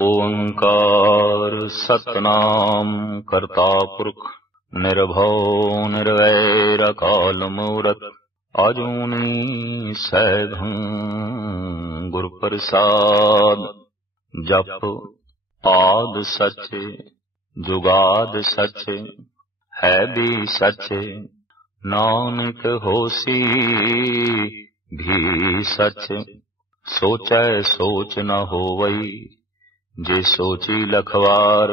ओंकार सतनाम करता पुरख निर्भव निर्वैर अकाल मूरत अजूनी सैभं गुर प्रसाद। जप आद सच जुगाद सच है भी सच नानक होसी भी सच। सोचै सोच न होवई जे सोची लखवार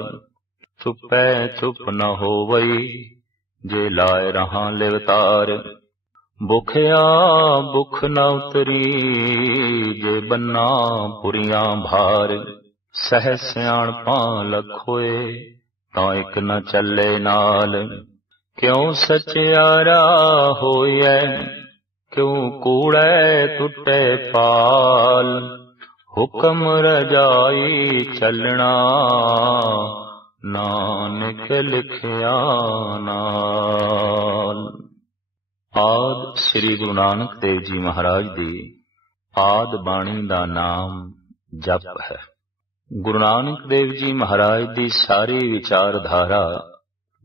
चुपै चुप न होवई जे लाए रहां लिवतार। भुखया भुख न उतरी जे बन्ना पुरियां भार। सह सियाणपां लख होए तां इक न चले नाल। क्यों सचियारा होइए क्यों कूड़ै टुटे पाल। हुक्म रजाई चलना नानक लिखिया नाल। आद श्री गुरु नानक देव जी महाराज दी आद बाणी दा नाम जप है। गुरु नानक देव जी महाराज दी सारी विचारधारा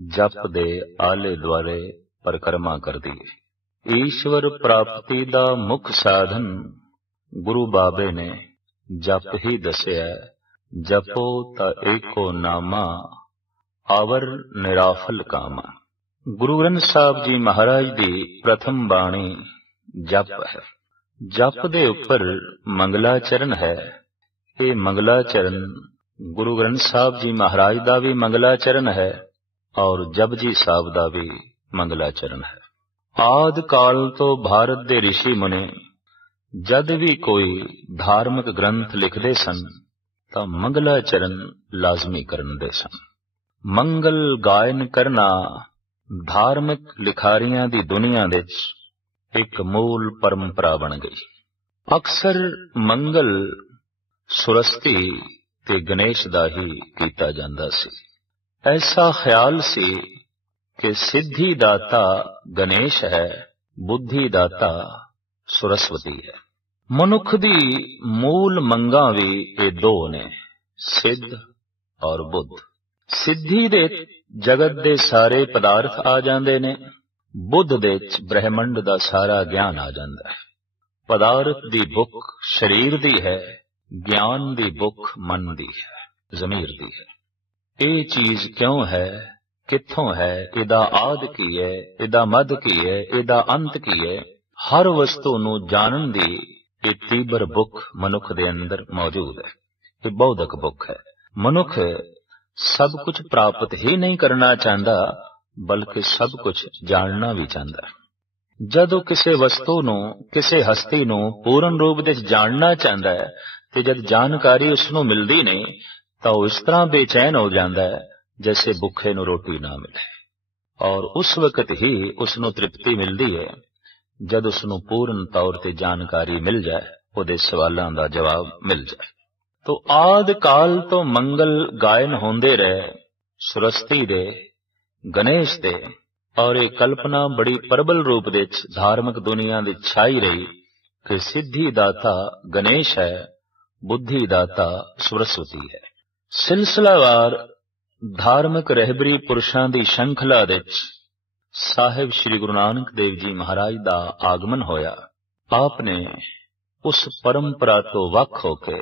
जप दे आले दुआले परिक्रमा करदी है। ईश्वर प्राप्ति दा मुख साधन गुरु बाबे ने जप ही दसिया। जपो ता एको नामा आवर निराफल कामा। गुरु ग्रंथ साहब जी महाराज दी प्रथम बाणी जप है। जप दे उपर मंगलाचरण है। ये मंगलाचरण गुरु ग्रंथ साहब जी महाराज दा भी मंगलाचरण है और जपजी साहब दा भी मंगलाचरण है। आद काल तो भारत दे ऋषि मुनि जद भी कोई धार्मिक ग्रंथ लिखदे सन तां मंगलाचरण लाजमी करनदे सन। मंगल गायन करना धार्मिक लिखारियां दी दुनिया विच एक मूल परंपरा बन गई। अक्सर मंगल सुरस्ती ते गणेश दा ही कीता जांदा सी। ऐसा ख्याल सी कि सिद्धि दाता गणेश है, बुद्धि दाता सुरस्वती है। मनुख दी मूल मंगा भी ये दो ने, सिद्ध और बुद्ध। सिद्धि दे जगत दे सारे पदार्थ आ जांदे ने, बुद्ध दे ब्रह्मंड दा सारा ज्ञान आ जांदा है। पदार्थ दी भुख शरीर दी है, ज्ञान दी भुख मन दी है, ज़मीर दी है। ये चीज क्यों है, कित्थों है, इदा आद की है, इदा मद की है, इदा अंत की है। हर वस्तु नूं जानन दी ये तीबर भुख मनुख दे अंदर मौजूद है। ये बौद्धक भुख है। मनुख सब कुछ प्राप्त ही नहीं करना चाहता बल्कि सब कुछ जानना भी चाहता है। जदों किसी वस्तु नूं किसी हस्ती नूं पूर्ण रूप दे जानना चाहता है ते जद जानकारी उसनूं मिलदी नहीं तां इस तरह बेचैन हो जाता है जैसे भुखे नूं रोटी ना मिले। और उस वक्त ही उसनूं तृप्ति मिलती है जद उसनूं पूर्ण तौर ते जानकारी मिल जाए, उहदे सवालां दा जवाब मिल जाए। तो आद काल तो मंगल गायन होंदे रहे सुरस्ती दे, गणेश दे, और ये कल्पना बड़ी प्रबल रूप दे धार्मिक दुनिया दी छाई रही कि सिद्धि दाता गणेश है, बुद्धि दाता सरस्वती है। सिलसिलावार धार्मिक रहबरी पुरुषां दी श्रृंखला दे साहिब श्री गुरु नानक देव जी महाराज दा आगमन होया। आपने उस परंपरा तो वख होके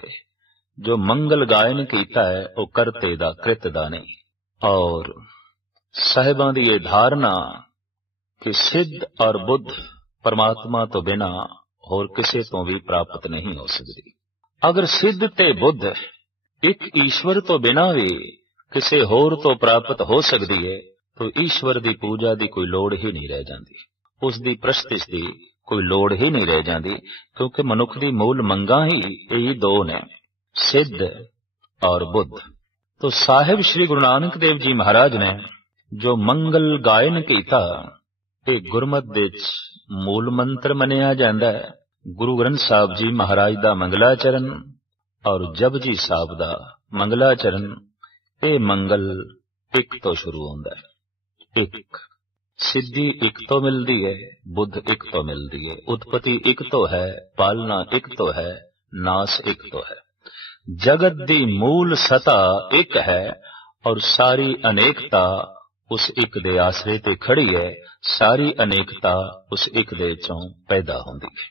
जो मंगल गायन कीता है वो करते दा कृत दा नहीं। और साहिबां दी ये धारणा कि सिद्ध और बुद्ध परमात्मा तो बिना होर किसी तो भी प्राप्त नहीं हो सकती। अगर सिद्ध ते बुद्ध एक ईश्वर तो बिना भी किसी होर तो प्राप्त हो सकती है तो ईश्वर दी पूजा दी कोई लोड़ ही नहीं रह जाती, उसकी प्रस्तिश दी कोई लोड़ ही नहीं रह जाती, क्योंकि मनुख दी मूल मंगा ही यही दो ने, सिद्ध और बुद्ध। तो साहिब श्री गुरु नानक देव जी महाराज ने जो मंगल गायन कीता ये गुरमत दे मूल मंत्र मनिया जांदा है। गुरु ग्रंथ साहब जी महाराज दा मंगलाचरण और जपजी साहब दा मंगलाचरण, ये मंगल एक तो शुरू होंदा है। एक सिद्धि एक तो मिलती है, बुद्ध एक तो मिलती है, उत्पत्ति एक तो है, पालना एक तो है, नाश एक तो है। जगत दी मूल सता एक है और सारी अनेकता उस एक दे आसरे ते खड़ी है। सारी अनेकता उस एक दे चों पैदा होंदी है।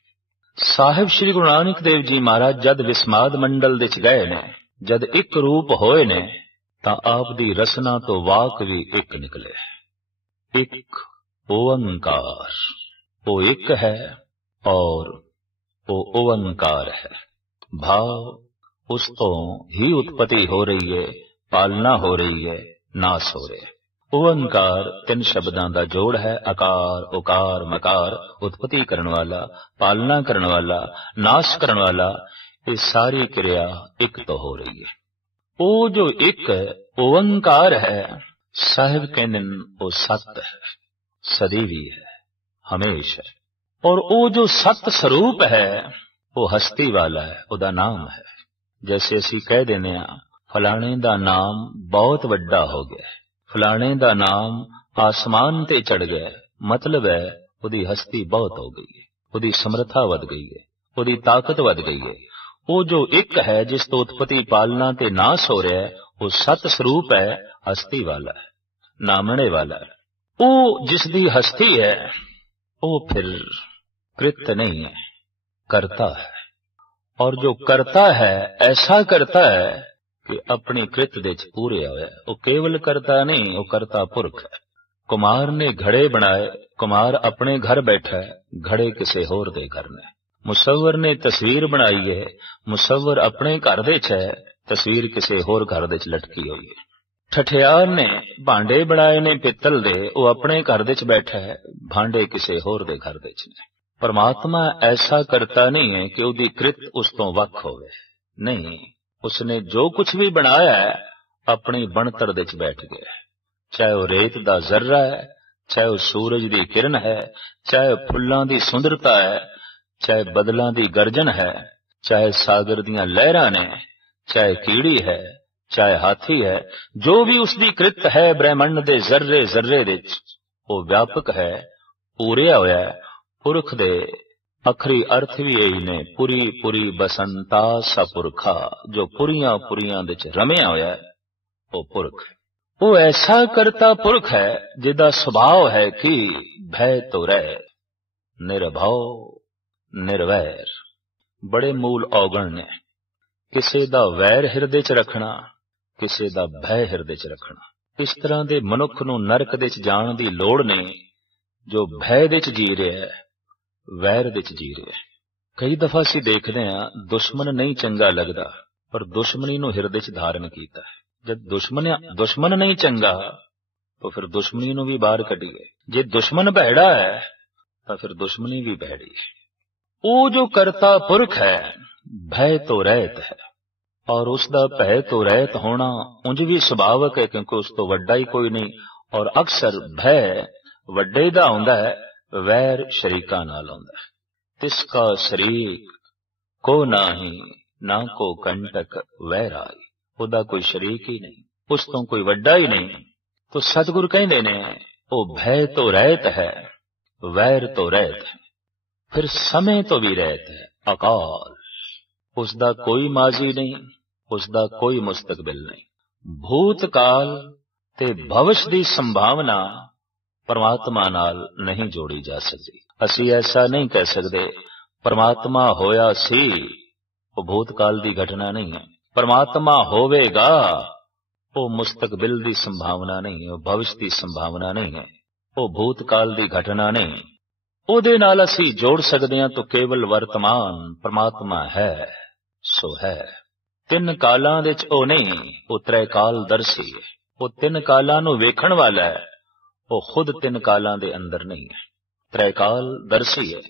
साहिब श्री गुरु नानक देव जी महाराज जद विस्माद मंडल दे च गए ने, जद एक रूप होए ने, तां आप दी रसना तो वाक भी एक निकले। एक ओंकार, वो एक है और वो ओंकार है। भाव उस तो ही उत्पत्ति हो रही है, पालना हो रही है, नाश हो रहा है। ओंकार तीन शब्दां दा जोड़ है। आकार, उकार, मकार, उत्पत्ति करने वाला, पालना करने वाला, नाश करने वाला, ये सारी क्रिया एक तो हो रही है। वो जो एक ओंकार है, साहिब कहने वो सत्य है, सदैवी है, हमेशा है। और वो जो सत्य स्वरूप है वो हस्ती वाला है, उदा नाम है। जैसे असी कह देने फलाने दा नाम बहुत वड्डा हो गया, फलाने दा नाम आसमान ते चढ़ गया, मतलब है उदी हस्ती बहुत हो गई है, उदी समर्था वध गई है, उदी ताकत वध गई है। वो जो एक है जिस तो उत्पत्ति पालना ते नाश हो रहा है, वो सत स्वरूप है, हस्ती वाला है, नामने वाला है। वो जिसदी हस्ती है वो फिर कृत नहीं है, करता है। और जो करता है ऐसा करता है कि अपनी कृत दे च पूरे होया। वो केवल करता नहीं, वो करता पुरख है। कुमार ने घड़े बनाए, कुमार अपने घर बैठा है, घड़े किसे होर दे घर ने। मुसव्वर ने तस्वीर बनाई है, मुसव्वर अपने घर दे च है, तस्वीर किसे होर घर दे च लटकी हुई है। ठठियार ने भांडे बनाए ने पित्तल दे, वो अपने घर दे च बैठा है, भांडे किसे होर दे घर दे च ने। परमात्मा ऐसा करता नहीं है कि उदी कृत उस तो वख होवे, नहीं, उसने जो कुछ भी बनाया है अपनी बनतर दे च बैठ गया। चाहे वो रेत दा जर्रा है, चाहे वो सूरज दी किरण है, चाहे फुल्लां दी सुंदरता है, चाहे बदलां दी गर्जन है, चाहे सागर दियां लहरां ने, चाहे कीड़ी है, चाहे हाथी है, जो भी उसदी कृत है ब्रह्मंड दे जर्रे जर्रे दे च, वो व्यापक है, पूरे होया है। पुरख दे अखरी अर्थ भी यही ने, पुरी पुरी बसंता सपुरखा, जो पुरियां पुरियां दे च रमिया होया है वो पुरख है। वो ऐसा करता पुरख है जिदा स्वभाव है कि भय तो रह, निर्भव निर्वैर। बड़े मूल औगण ने, किसे दा वैर हिरदे च रखना, किसे दा भय हिरदे च रखना। इस तरह दे मनुख नूं नरक दे च जाण दी लोड़ नहीं, जो भय दे च जी रहा है, वैर दे च जी रहा है। कई दफा असीं देखदे हां दुश्मन नहीं चंगा लगदा, पर दुश्मनी नूं हिरदे च धारण कीता है। जब दुश्मन नहीं चंगा तो फिर दुश्मनी नूं भी बाहर कढीए। जे दुश्मन भैड़ा है तो फिर दुश्मनी भी भैड़ी है। वो जो करता पुरख है भय तो रहत है, और उसका भय तो रहत होना उंज भी सुभावक है, क्योंकि उस तो वड्डा ही कोई नहीं। और अक्सर भय वड्डे दा हुंदा है, वैर शरीका नाल हुंदा है। तिसका शरीक को नाही, ना को कंटक वैर आई। ਉਹਦਾ कोई शरीक ही नहीं, उस तो कोई वड्डा ही नहीं। तो सतगुरु कहते ने वो भय तो रहत है, वैर तो रहत है, फिर समय तो भी रहत है। अकाल, उसका कोई माजी नहीं, उसका कोई मुस्तकबिल नहीं। भूतकाल ते भविष्य दी संभावना परमात्मा नाल नहीं जोड़ी जा सकती। असी ऐसा नहीं कह सकते परमात्मा होया सी, वो भूतकाल दी घटना नहीं है। परमात्मा होवेगा वो मुस्तकबिल दी संभावना नहीं है, वो भविष्य दी संभावना नहीं है, वो भूतकाल दी घटना नहीं। ਉਹਦੇ ਨਾਲ ਅਸੀਂ जोड़ सकते हैं तो केवल वर्तमान परमात्मा है सो है। ਤਿੰਨ ਕਾਲਾਂ ਦੇ ਚ ਉਹ नहीं, ਉਹ ਤ੍ਰੈ ਕਾਲ ਦਰਸੀ है। ਉਹ ਤਿੰਨ ਕਾਲਾਂ ਨੂੰ ਵੇਖਣ ਵਾਲਾ है, ਉਹ खुद ਤਿੰਨ ਕਾਲਾਂ ਦੇ अंदर नहीं है, ਤ੍ਰੈ ਕਾਲ ਦਰਸੀ है।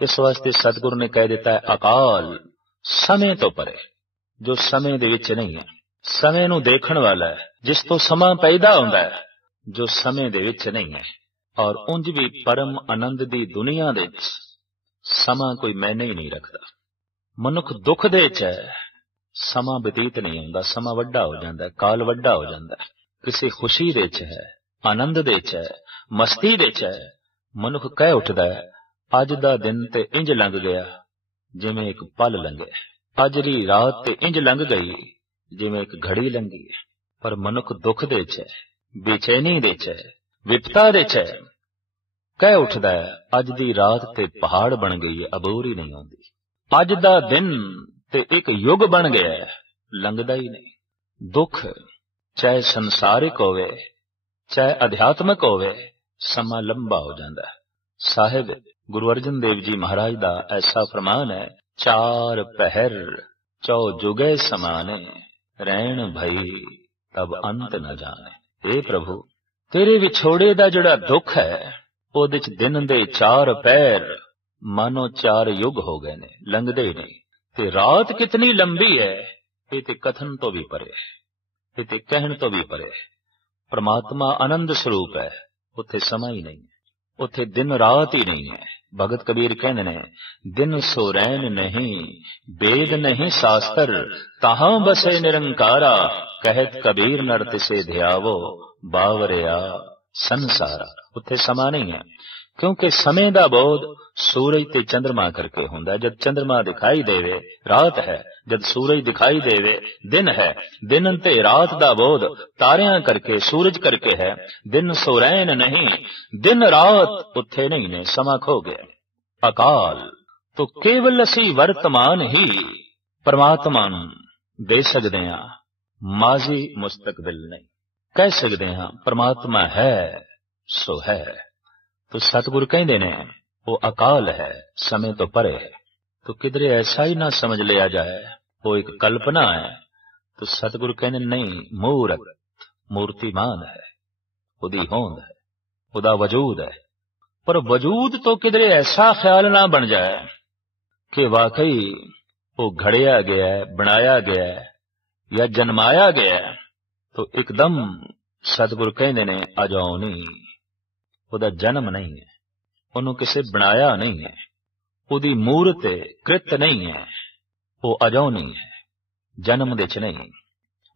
इस वास्ते सतगुरु ने कह दिता है अकाल, समय तो परे, जो समय दे विच नहीं है। समय नूं देखण वाला है, जिस तो समा पैदा हुंदा है, जो समय दे विच नहीं है। और उंज भी परम आनंद दी दुनिया दे विच समा कोई मैने ही नहीं रखदा। मनुख दुख दे च है, समा बतीत नहीं हुंदा, समा वड्डा हो जांदा है, काल वड्डा हो जांदा है। किसी खुशी दे च है, आनंद दे च है, मस्ती दे च है, मनुख कह उठदा है अज दा दिन ते इंज लंघ गया जिवें एक पल लंघे। अजरी रात ते इंज लंघ गई जिवें एक घड़ी लंघी है। पर मनुख दुख दे च है, बेचैनी दे च है, विपता दे च है, कह उठदा है अज दी रात ते पहाड़ बन गई है, अबूर ही नहीं आउंदी। अज दा दिन ते एक युग बन गया है, लंघदा ही नहीं। दुख चाहे संसारिक होवे चाहे अध्यात्मक होवे, समा लंबा हो जाता है। साहिब गुरु अर्जन देव जी महाराज दा ऐसा फरमान है, चार पहर चौ जुगे समाने, रैन भई तब अंत न जाने। हे प्रभु, तेरे विछोड़े दा जिहड़ा दुख है, ओदे च दिन दे चार पैर मानो चार युग हो गए ने, लंघदे ही नहीं। ते रात कितनी लंबी है, ये ते कथन तो भी परे है, ये ते कहण तो भी परे है। परमात्मा आनंद स्वरूप है, उत्थे समा ही नहीं है, उत्थे दिन रात ही नहीं है। भगत कबीर कहते ने, दिन सो रैन नहीं, वेद नहीं शास्त्र, ताहां बसे निरंकारा, कहत कबीर नर तिसे ध्यावो, बावरिया संसारा। उत्थे समा नहीं है, क्योंकि समय दा बोध सूरज ते चंद्रमा करके हुंदा है। जब चंद्रमा दिखाई देवे रात है, जब सूरज दिखाई देवे दिन है। दिन ते रात दा बोध तारियां करके सूरज करके है। दिन सोरैन नहीं, दिन रात उत्थे नहीं ने, समा खो गया। अकाल तो केवल असी वर्तमान ही परमात्मा नूं दे सकते हैं, माजी मुस्तकबिल नहीं। कह सकते हैं परमात्मा है सो है। तो सतगुरु कहते ने वो अकाल है, समय तो परे है। तो किधरे ऐसा ही ना समझ लिया जाए वो एक कल्पना है। तो सतगुरु कहते नहीं, मूरत मूर्तिमान है, उदी होंद है, उदा वजूद है। पर वजूद तो किधरे ऐसा ख्याल ना बन जाए कि वाकई वो घड़िया गया है, बनाया गया है या जन्माया गया है। तो एकदम सतगुरु कहते ने अजौनी, उदा जन्म नहीं है, उन्होंने किसे बनाया नहीं है, उदी मूर्त कृत नहीं है, वो अजौनी है, जन्म दे च नहीं।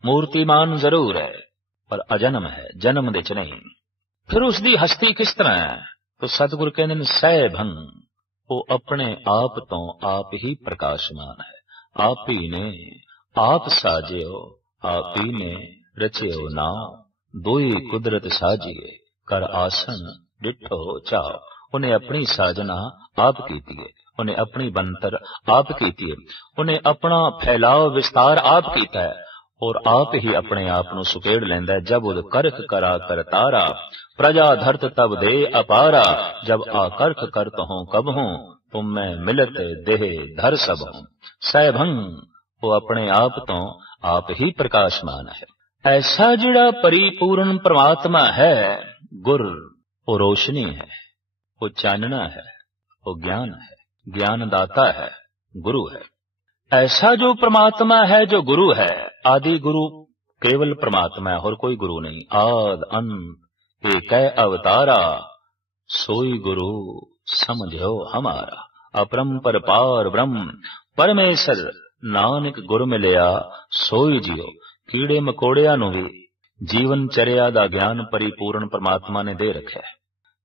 मूर्तिमान जरूर है पर अजन्म है, जन्म दे च नहीं। फिर उसकी हस्ती किस तरह है? तो सतगुरु कहते हैं सह भंग, वो अपने आप तो आप ही प्रकाशमान है। आप ही ने आप साजियो, आप ही ने रचियो नाम, दोई कुदरत साजिए कर आसन डिठो चाओ। उन्हें अपनी साजना आप कीती है, उन्हें अपनी बनतर आप कीती है, उन्हें अपना फैलाव विस्तार आप कीता है और आप ही अपने आप को सुकेड़ लेंदा है। जब उद करख करा कर तारा, प्रजा धरत तब दे अपारा, जब आकर्ख करत हूं कब हूं, तुम मैं मिलत देह धर सब हूं। सहभंग वो अपने आप तो आप ही प्रकाशमान है। ऐसा जिड़ा परिपूर्ण परमात्मा है, गुर वो रोशनी है, वो चानना है, वो ज्ञान है, ज्ञानदाता है, गुरु है। ऐसा जो परमात्मा है, जो गुरु है, आदि गुरु केवल परमात्मा है और कोई गुरु नहीं। आद अंत एक अवतारा, सोई गुरु समझो हमारा। अपरंपर पार ब्रह्म परमेश्वर, नानक गुर मिलिया सोई जियो। कीड़े मकोड़िया नूं भी जीवन चर्या दा ज्ञान परिपूर्ण परमात्मा ने दे रखा है।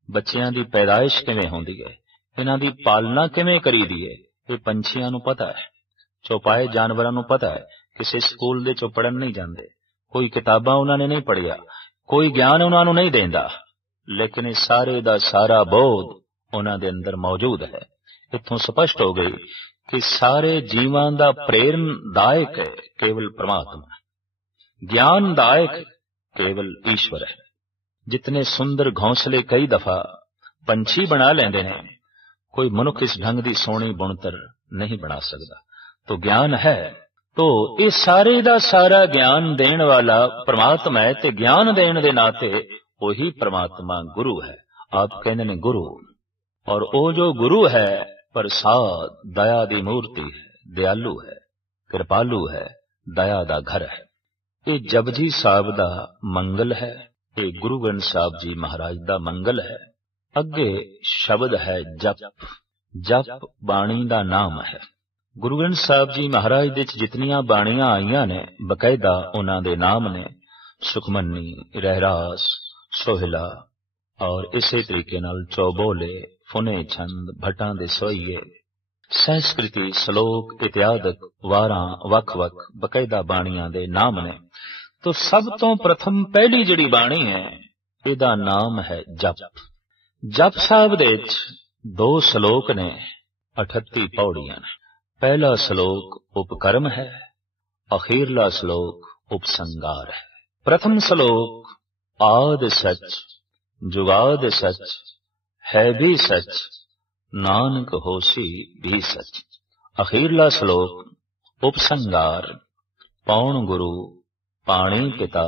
बच्चियां दी पैदाइश किवें होंदी है, इन्हां दी पालना किवें करीदी है, ये पंछियां नूं पता है, चौपाए जानवरां नूं पता है। किसी स्कूल दे चों पढ़न नहीं जांदे, कोई किताबां उन्हां ने नहीं पढ़िया, कोई ज्ञान उन्हां नूं नहीं देंदा, लेकिन इस सारे दा सारा बोध उन्हां दे अंदर मौजूद है। इत्थों स्पष्ट हो गई कि सारे जीवां दा प्रेरणादायक है केवल परमात्मा, ज्ञानदायक केवल ईश्वर है। जितने सुंदर घोंसले कई दफा पंछी बना लेंदे ने, कोई मनुख इस ढंग दी सोहनी बुणतर नहीं बना सकता। तो ज्ञान है, तो इस सारे दा सारा ज्ञान देने वाला परमात्मा है, ते ज्ञान देने दे नाते वही परमात्मा गुरु है। आप कहते ने गुरु, और वो जो गुरु है प्रसाद दया दी मूर्ति है, दयालु है, कृपालु है, दया दा घर है। ये जपजी साहब दा मंगल है, ये गुरु ग्रंथ साहब जी महाराज दा मंगल है। अगे शब्द है जप, जप बाणी दा नाम है। गुरु ग्रंथ साहब जी महाराज दे जितनियां बाणियां आईयां ने, बकायदा उन्हां दे नाम ने सुखमनी, रहरास, सोहिला और इसे तरीके नाल चौबोले, फुने छंद, भटां दे सोईए, संस्कृति श्लोक इत्यादक वारां वख-वख बकायदा बाणियां दे नाम ने। तो सब तो प्रथम पहली जिहड़ी बाणी है इहदा नाम है जप। जप साहब दे विच 2 श्लोक ने, 38 पौड़ियां ने। पहला श्लोक उपकर्म है, अखीरला श्लोक उपसंगार है। प्रथम श्लोक आद सच जुगाद सच है भी सच नानक होसी भी सच। अखीरला श्लोक उपसंगार पौण गुरु पाणी पिता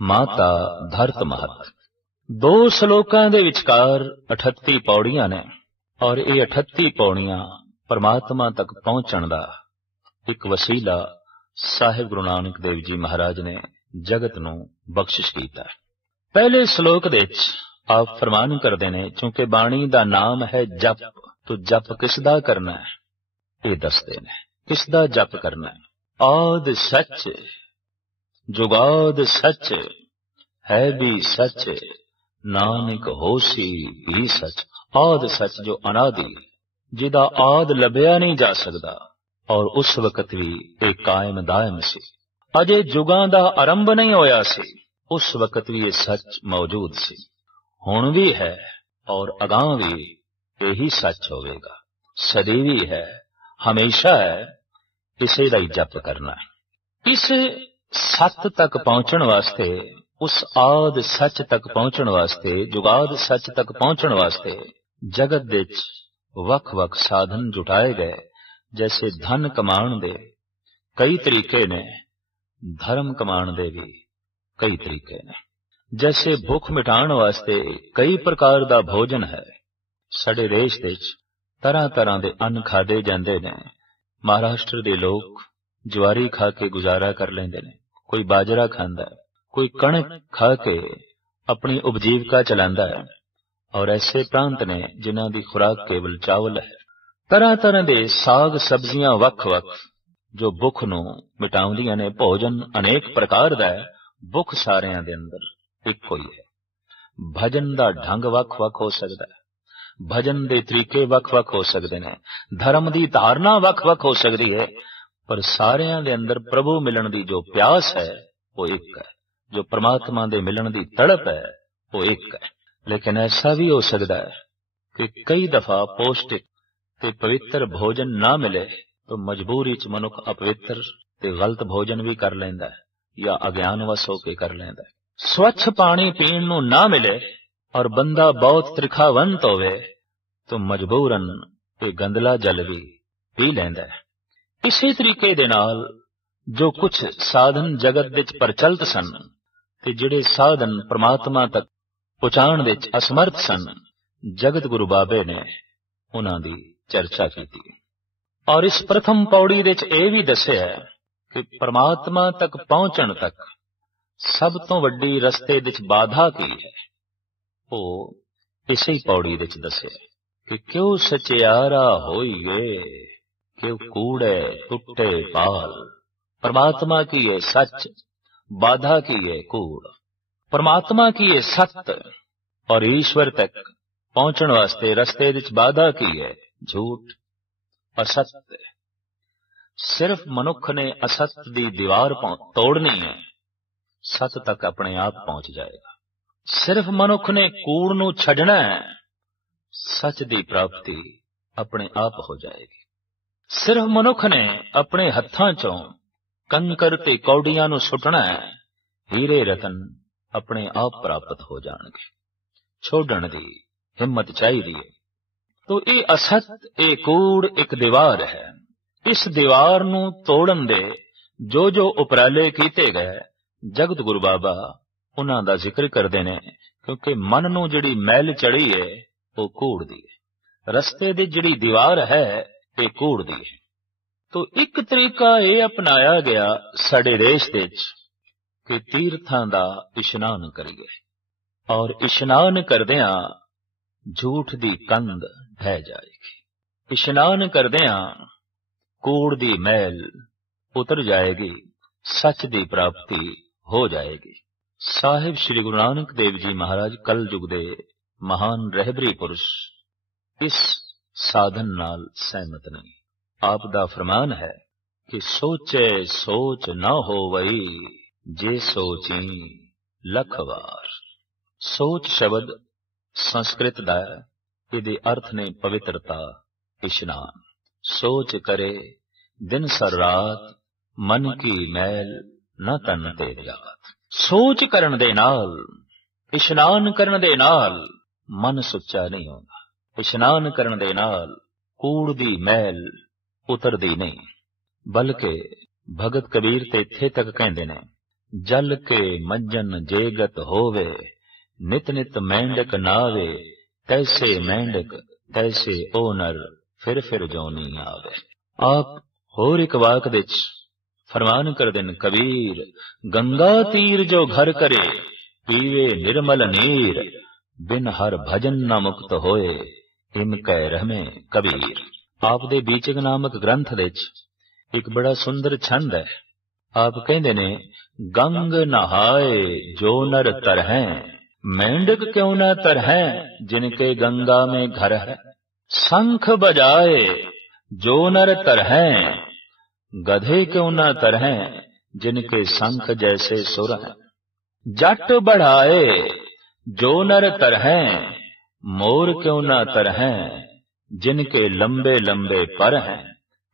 माता धरत महत। 2 श्लोकां दे विचकार 38 पौड़ियां ने और ये 38 पौड़ियां परमात्मा तक पहुंचण दा एक वसीला साहिब गुरु नानक देव जी महाराज ने जगत नूं बख्शिश कीता। पहले श्लोक दे विच आप फरमान करते ने, चूंकि बाणी दा नाम है जप, तो जप किसदा करना है ये दसदे ने। किसदा जप करना है? आद सच जुगाद सच है भी सच नानक होसी भी सच। आद सच जो अनादि, जिदा आद लभ्या नहीं जा सकता और उस वक्त भी एक कायम दायम सी। अजे जुगां दा आरंभ नहीं होया सी, उस वक्त भी ये सच मौजूद सी, हुण भी है और अगां भी यही सच होवेगा। सदैवी है, हमेशा है। इसे दा ही जप करना है। इस सत तक पहुंचण वास्ते, उस आद सच तक पहुंचण वास्ते, जुगाद सच तक पहुंचण वास्ते जगत दे विच वख-वख साधन जुटाए गए। जैसे धन कमाण दे कई तरीके ने, धर्म कमाण दे भी कई तरीके ने। जैसे भुख मिटाण वास्ते कई प्रकार दा भोजन है। साडे देश दे विच तरह तरह दे अन्न खादे जांदे ने। महाराष्ट्र दे लोग ज्वारी खा के गुजारा कर लेंदे ने, कोई बाजरा खांदा है, कोई कणक खा के अपनी उपजीविका चलांदा है। और ऐसे प्रांत ने जिन्हां दी खुराक केवल चावल है। तरह तरह दे साग सब्जियां वख-वख जो भुख नूं मिटाउंदियां ने। भोजन अनेक प्रकार दा है, भुख सारियां दे अंदर इक्को ही है। भजन दा ढंग वख-वख हो सकदा है, भजन दे तरीके वख-वख हो सकदे ने, धर्म दी धारणा वख-वख हो सकदी है, पर सारियां दे अंदर प्रभु मिलण दी जो प्यास है वो एक है, जो परमात्मा दे मिलण दी तड़प है वो एक है। लेकिन ऐसा भी हो सकदा है कि कई दफा पौष्टिक ते पवित्र भोजन ना मिले तो मजबूरी च मनुख अपवित्र ते गलत भोजन भी कर लैंदा है या अज्ञानवश होके कर लैंदा है। स्वच्छ पानी पीण नूं ना मिले और बंदा बहुत त्रिखावंत होवे तो मजबूरन ये गंदला जल भी पी लैंदा है। इसी तरीके दे नाल जो कुछ साधन जगत विच प्रचलित सन ते जिहड़े साधन परमात्मा तक पहुंचाण विच असमर्थ सन, जगत गुरु बाबे ने उन्हां दी चर्चा कीती। और इस प्रथम पौड़ी विच यह भी दस्सिया कि परमात्मा तक पहुंचण तक सब तो वड्डी रस्ते विच बाधा की है, वो इसी पौड़ी विच दस्सिया कि क्यों सचियारा होइए क्यों कूड़े टुटे पाल। परमात्मा की ये सच, बाधा की ये कूड़। परमात्मा की ये सत्य और ईश्वर तक पहुंचण वास्ते रस्ते विच बाधा की है झूठ, असत्य। सिर्फ मनुख ने असत्य दी दीवार तोड़नी है, सत तक अपने आप पहुंच जाएगा। सिर्फ मनुख ने कूड़ नूं छड्डना है, सच दी प्राप्ति अपने आप हो जाएगी। सिर्फ मनुख ने अपने हत्थां चों कंकर ते कौडियां नूं सुटना है, हीरे रतन अपने आप प्राप्त हो जाणगे। छोड़न दी हिम्मत चाहिदी है। तो ये असत, ये कूड़ एक दीवार है। इस दीवार नूं तोड़न दे जो जो उपराले कीते गए, जगत गुरु बाबा उन्हां दा जिक्र करदे ने, क्योंकि मन नूं जिहड़ी मैल चढ़ी है वो कूड़ दी है। रस्ते दी जिहड़ी दीवार है ये कूड़ दी है। तो एक तरीका ये अपनाया गया साडे देश दे विच कि तीर्थां दा इशनान करिए और इशनान करदियां झूठ दी कंध ढह जाएगी। इशनान करदियां कूड़ दी मैल उतर जाएगी, सच दी प्राप्ति हो जाएगी। साहिब श्री गुरु नानक देव जी महाराज कल युग दे महान रहबरी पुरुष इस साधन नाल सहमत नहीं। आप दा फरमान है कि सोचे सोच न होवई, जे सोची लख वार। सोच शब्द संस्कृत दा है, इहदे अर्थ ने पवित्रता, इशनान। सोच करे दिन सर रात, मन की मैल न तन ते जात। सोच करन दे नाल, इशनान करन दे नाल मन सुच्चा नहीं होता। इशनान करन दे नाल कूड़ दी मैल उतरदी नहीं, बल्कि भगत कबीर ते इत्थे तक कहंदे ने, जल के मज्जन जेगत होवे, नित नित मेंढक नावे, तैसे मेंढक तैसे ओ नर, फिर जोनी आवे। आप होर एक वाक विच फरमान करदे ने, कबीर गंगा तीर जो घर करे, पीवे निर्मल नीर, बिन हर भजन न मुक्त होए, इम कै रहमे कबीर। आप दे बीचक नामक ग्रंथ विच एक बड़ा सुंदर छंद है। आप कहंदे ने, गंग नहाए जो नर तरहैं, मेंढक क्यों न तरहैं, जिनके गंगा में घर है। शंख बजाए जो नर तरहैं, गधे क्यों न तरहैं, जिनके शंख जैसे सुर हैं। जट बढ़ाए जो नर तरहैं, मोर क्यों न तरहैं, जिनके लंबे लंबे पर हैं।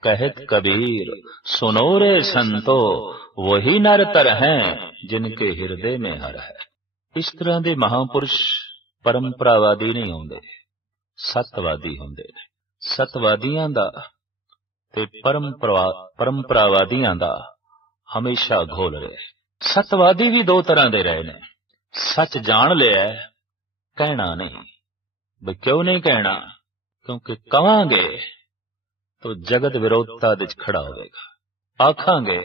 कहत कबीर सुनो रे संतो, वही नर तरहैं, जिनके हिरदे में हर है। इस तरह के महापुरुष परंपरावादी नहीं होंदे, सतवादी होंदे। सतवादियां दा ते परंपरावादियां दा हमेशा घोल रहे। सतवादी भी दो तरह दे रहे ने। सच जान लिया, कहना नहीं। भी क्यों नहीं कहना? क्योंकि कहांगे तो जगत विरोधता विच खड़ा होवेगा, आखांगे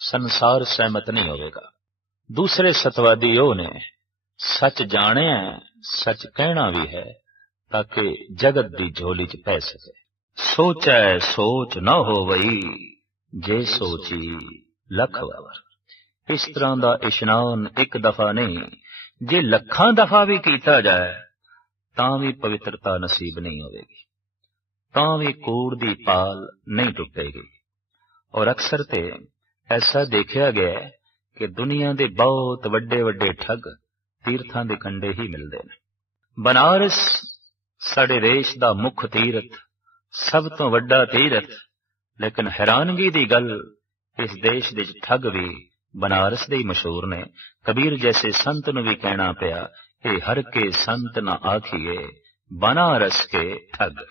संसार सहमत नहीं होवेगा। दूसरे सतवादी ओ ने सच जाने, सच कहना भी है, ताकि जगत दी झोली च पै सके। सोचै सोच न होवई, जे सोची लख वार। इस तरह का इशनान एक दफा नहीं, जे लखां दफा भी कीता जाए तां भी पवित्रता नसीब नहीं होगी, तां भी कूड़ दी पाल नहीं टुटेगी। और अक्सर ते ऐसा देखा गया है कि दुनिया के बहुत वड्डे वड्डे ठग तीर्थां दे कंडे ही मिलते हैं। बनारस साडे देश दा मुख तीरथ, सब तो वड्डा तीरथ, लेकिन हैरानगी दी गल, इस देश दे ठग भी बनारस दे ही मशहूर ने। कबीर जैसे संत नूं भी कहना पिया, ए हर के संत न आखिए, बनारस के ठग।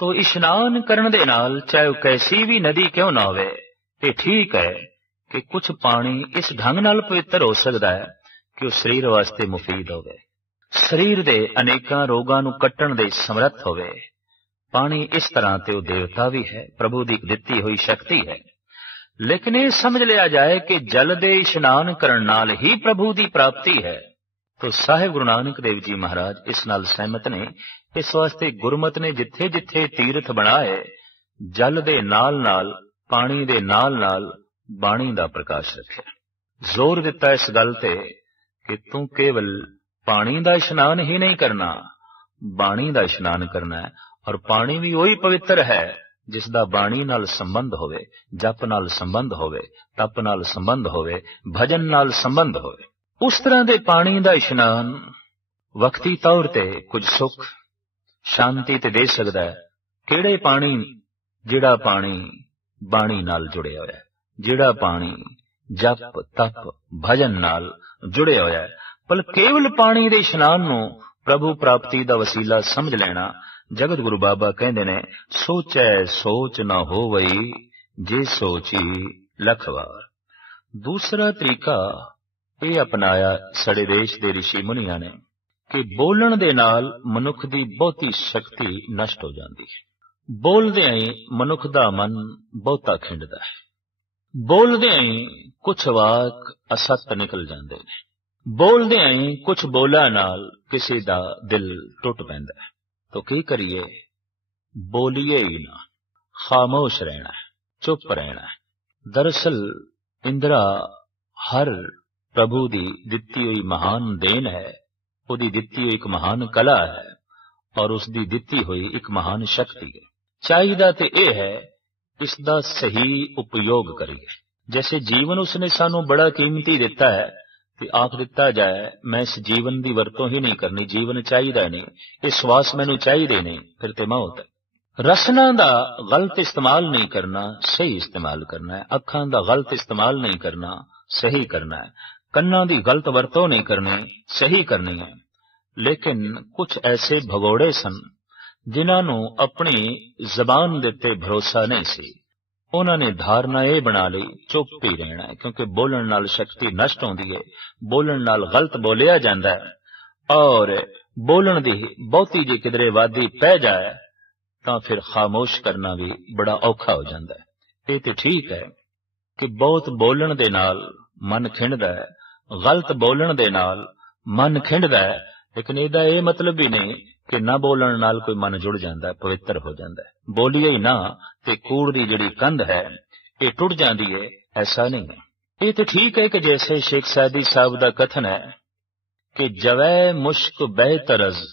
तो इशनान करन दे नाल चाहे कैसी भी नदी क्यों ना होवे, ये ठीक है कि कुछ पानी इस ढंग नाल पवित्र हो सकता है कि वह शरीर वास्ते मुफीद होवे, शरीर दे अनेकां रोगां नूं कट्टण दे समर्थ होवे। पानी इस तरह ते वह देवता भी है, प्रभु दी दित्ती हुई शक्ति है। लेकिन ये समझ लिया जाए कि जल दे इशनान करन नाल ही प्रभु दी प्राप्ति है। तो साहिब गुरु नानक देव जी महाराज इस नाल सहमत ने। इस वास्ते गुरमत ने जिथे जिथे तीर्थ बनाए, जल दे नाल नाल, पानी दे नाल नाल बाणी दा प्रकाश रखे। जोर दिता इस गल ते कि तू केवल पानी दा इशनान ही नहीं करना, बाणी दा इशनान करना है। और पानी भी वही पवित्र है जिसदा बाणी नाल संबंध होवे, जप नाल संबंध होवे, तप नाल संबंध होवे, भजन नाल संबंध होवे। उस तरह दे पानी दा इशनान वक्ती तौर ते कुछ सुख शांति ते दे सकदा है। किहड़े पानी? जिहड़ा पानी बाणी नाल जुड़िया होया है, जिहड़ा पानी जप तप भजन नाल जुड़िया होया है। पर केवल पानी दे इशनान नूं प्रभु प्राप्ति दा वसीला समझ लेना, जगत गुरु बाबा कहंदे ने, सोचै सोच न होवई, जे सोची लख वार। दूसरा तरीका ये अपनाया सड़े देश दे ऋषि मुनिया ने कि बोलण दे नाल मनुख दी बहुती शक्ति नष्ट हो जाती है। बोलदे ही मनुख दा मन बहुता खिंडदा है, बोलदे ही कुछ वाक असत निकल जाते हैं, बोलदे ही कुछ बोला नाल किसी दा दिल टुट पैंदा है। तो की करिए? बोलिए ही ना, खामोश रहना है, चुप रहना है। दरअसल इंदिरा हर प्रभु दी दित्ती हुई महान देन है, उहदी दित्ती हुई एक महान कला है। और उसकी दिती हुई एक महान शक्ति है। चाहिदा ते यह है इसका सही उपयोग करिए। जैसे जीवन उसने सानू बड़ा कीमती दिता है ते आख दिता जाए मैं इस जीवन की वरतों ही नहीं करनी, जीवन चाहिदा नहीं, ये श्वास मैनू चाहिए नहीं, फिर ते मौत है। रसना का गलत इस्तेमाल नहीं करना, सही इस्तेमाल करना है। अखां का गलत इस्तेमाल नहीं करना, सही करना है। कन्ना की गलत वरतों नहीं करनी, सही करनी है। लेकिन कुछ ऐसे भगोड़े सन जिन्होंने अपनी जबान देते भरोसा नहीं सी, उन्होंने धारणा यह बना ली चुप ही रहना है, क्योंकि बोलण नाल शक्ति नष्ट होती है, बोलण नाल गलत बोलिया जाता है और बोलण दी बहुती जी किधरे वादी पै जाए तो फिर खामोश करना भी बड़ा औखा हो जाता है। ये तो ठीक है कि बहुत बोलण दे नाल मन खिंडदा है, गलत बोलण दे नाल मन खिंडदा है, लेकिन इहदा ये मतलब भी नहीं कि ना बोलण नाल कोई मन जुड़ जाता है, पवित्र हो जाता है। बोलिए ही ना ते कूड़ दी जिहड़ी कंध है ये टुट जाती है, ऐसा नहीं है। ये तो ठीक है कि जैसे शेख सादी साहब का कथन है कि जवै मुश्क बेतरज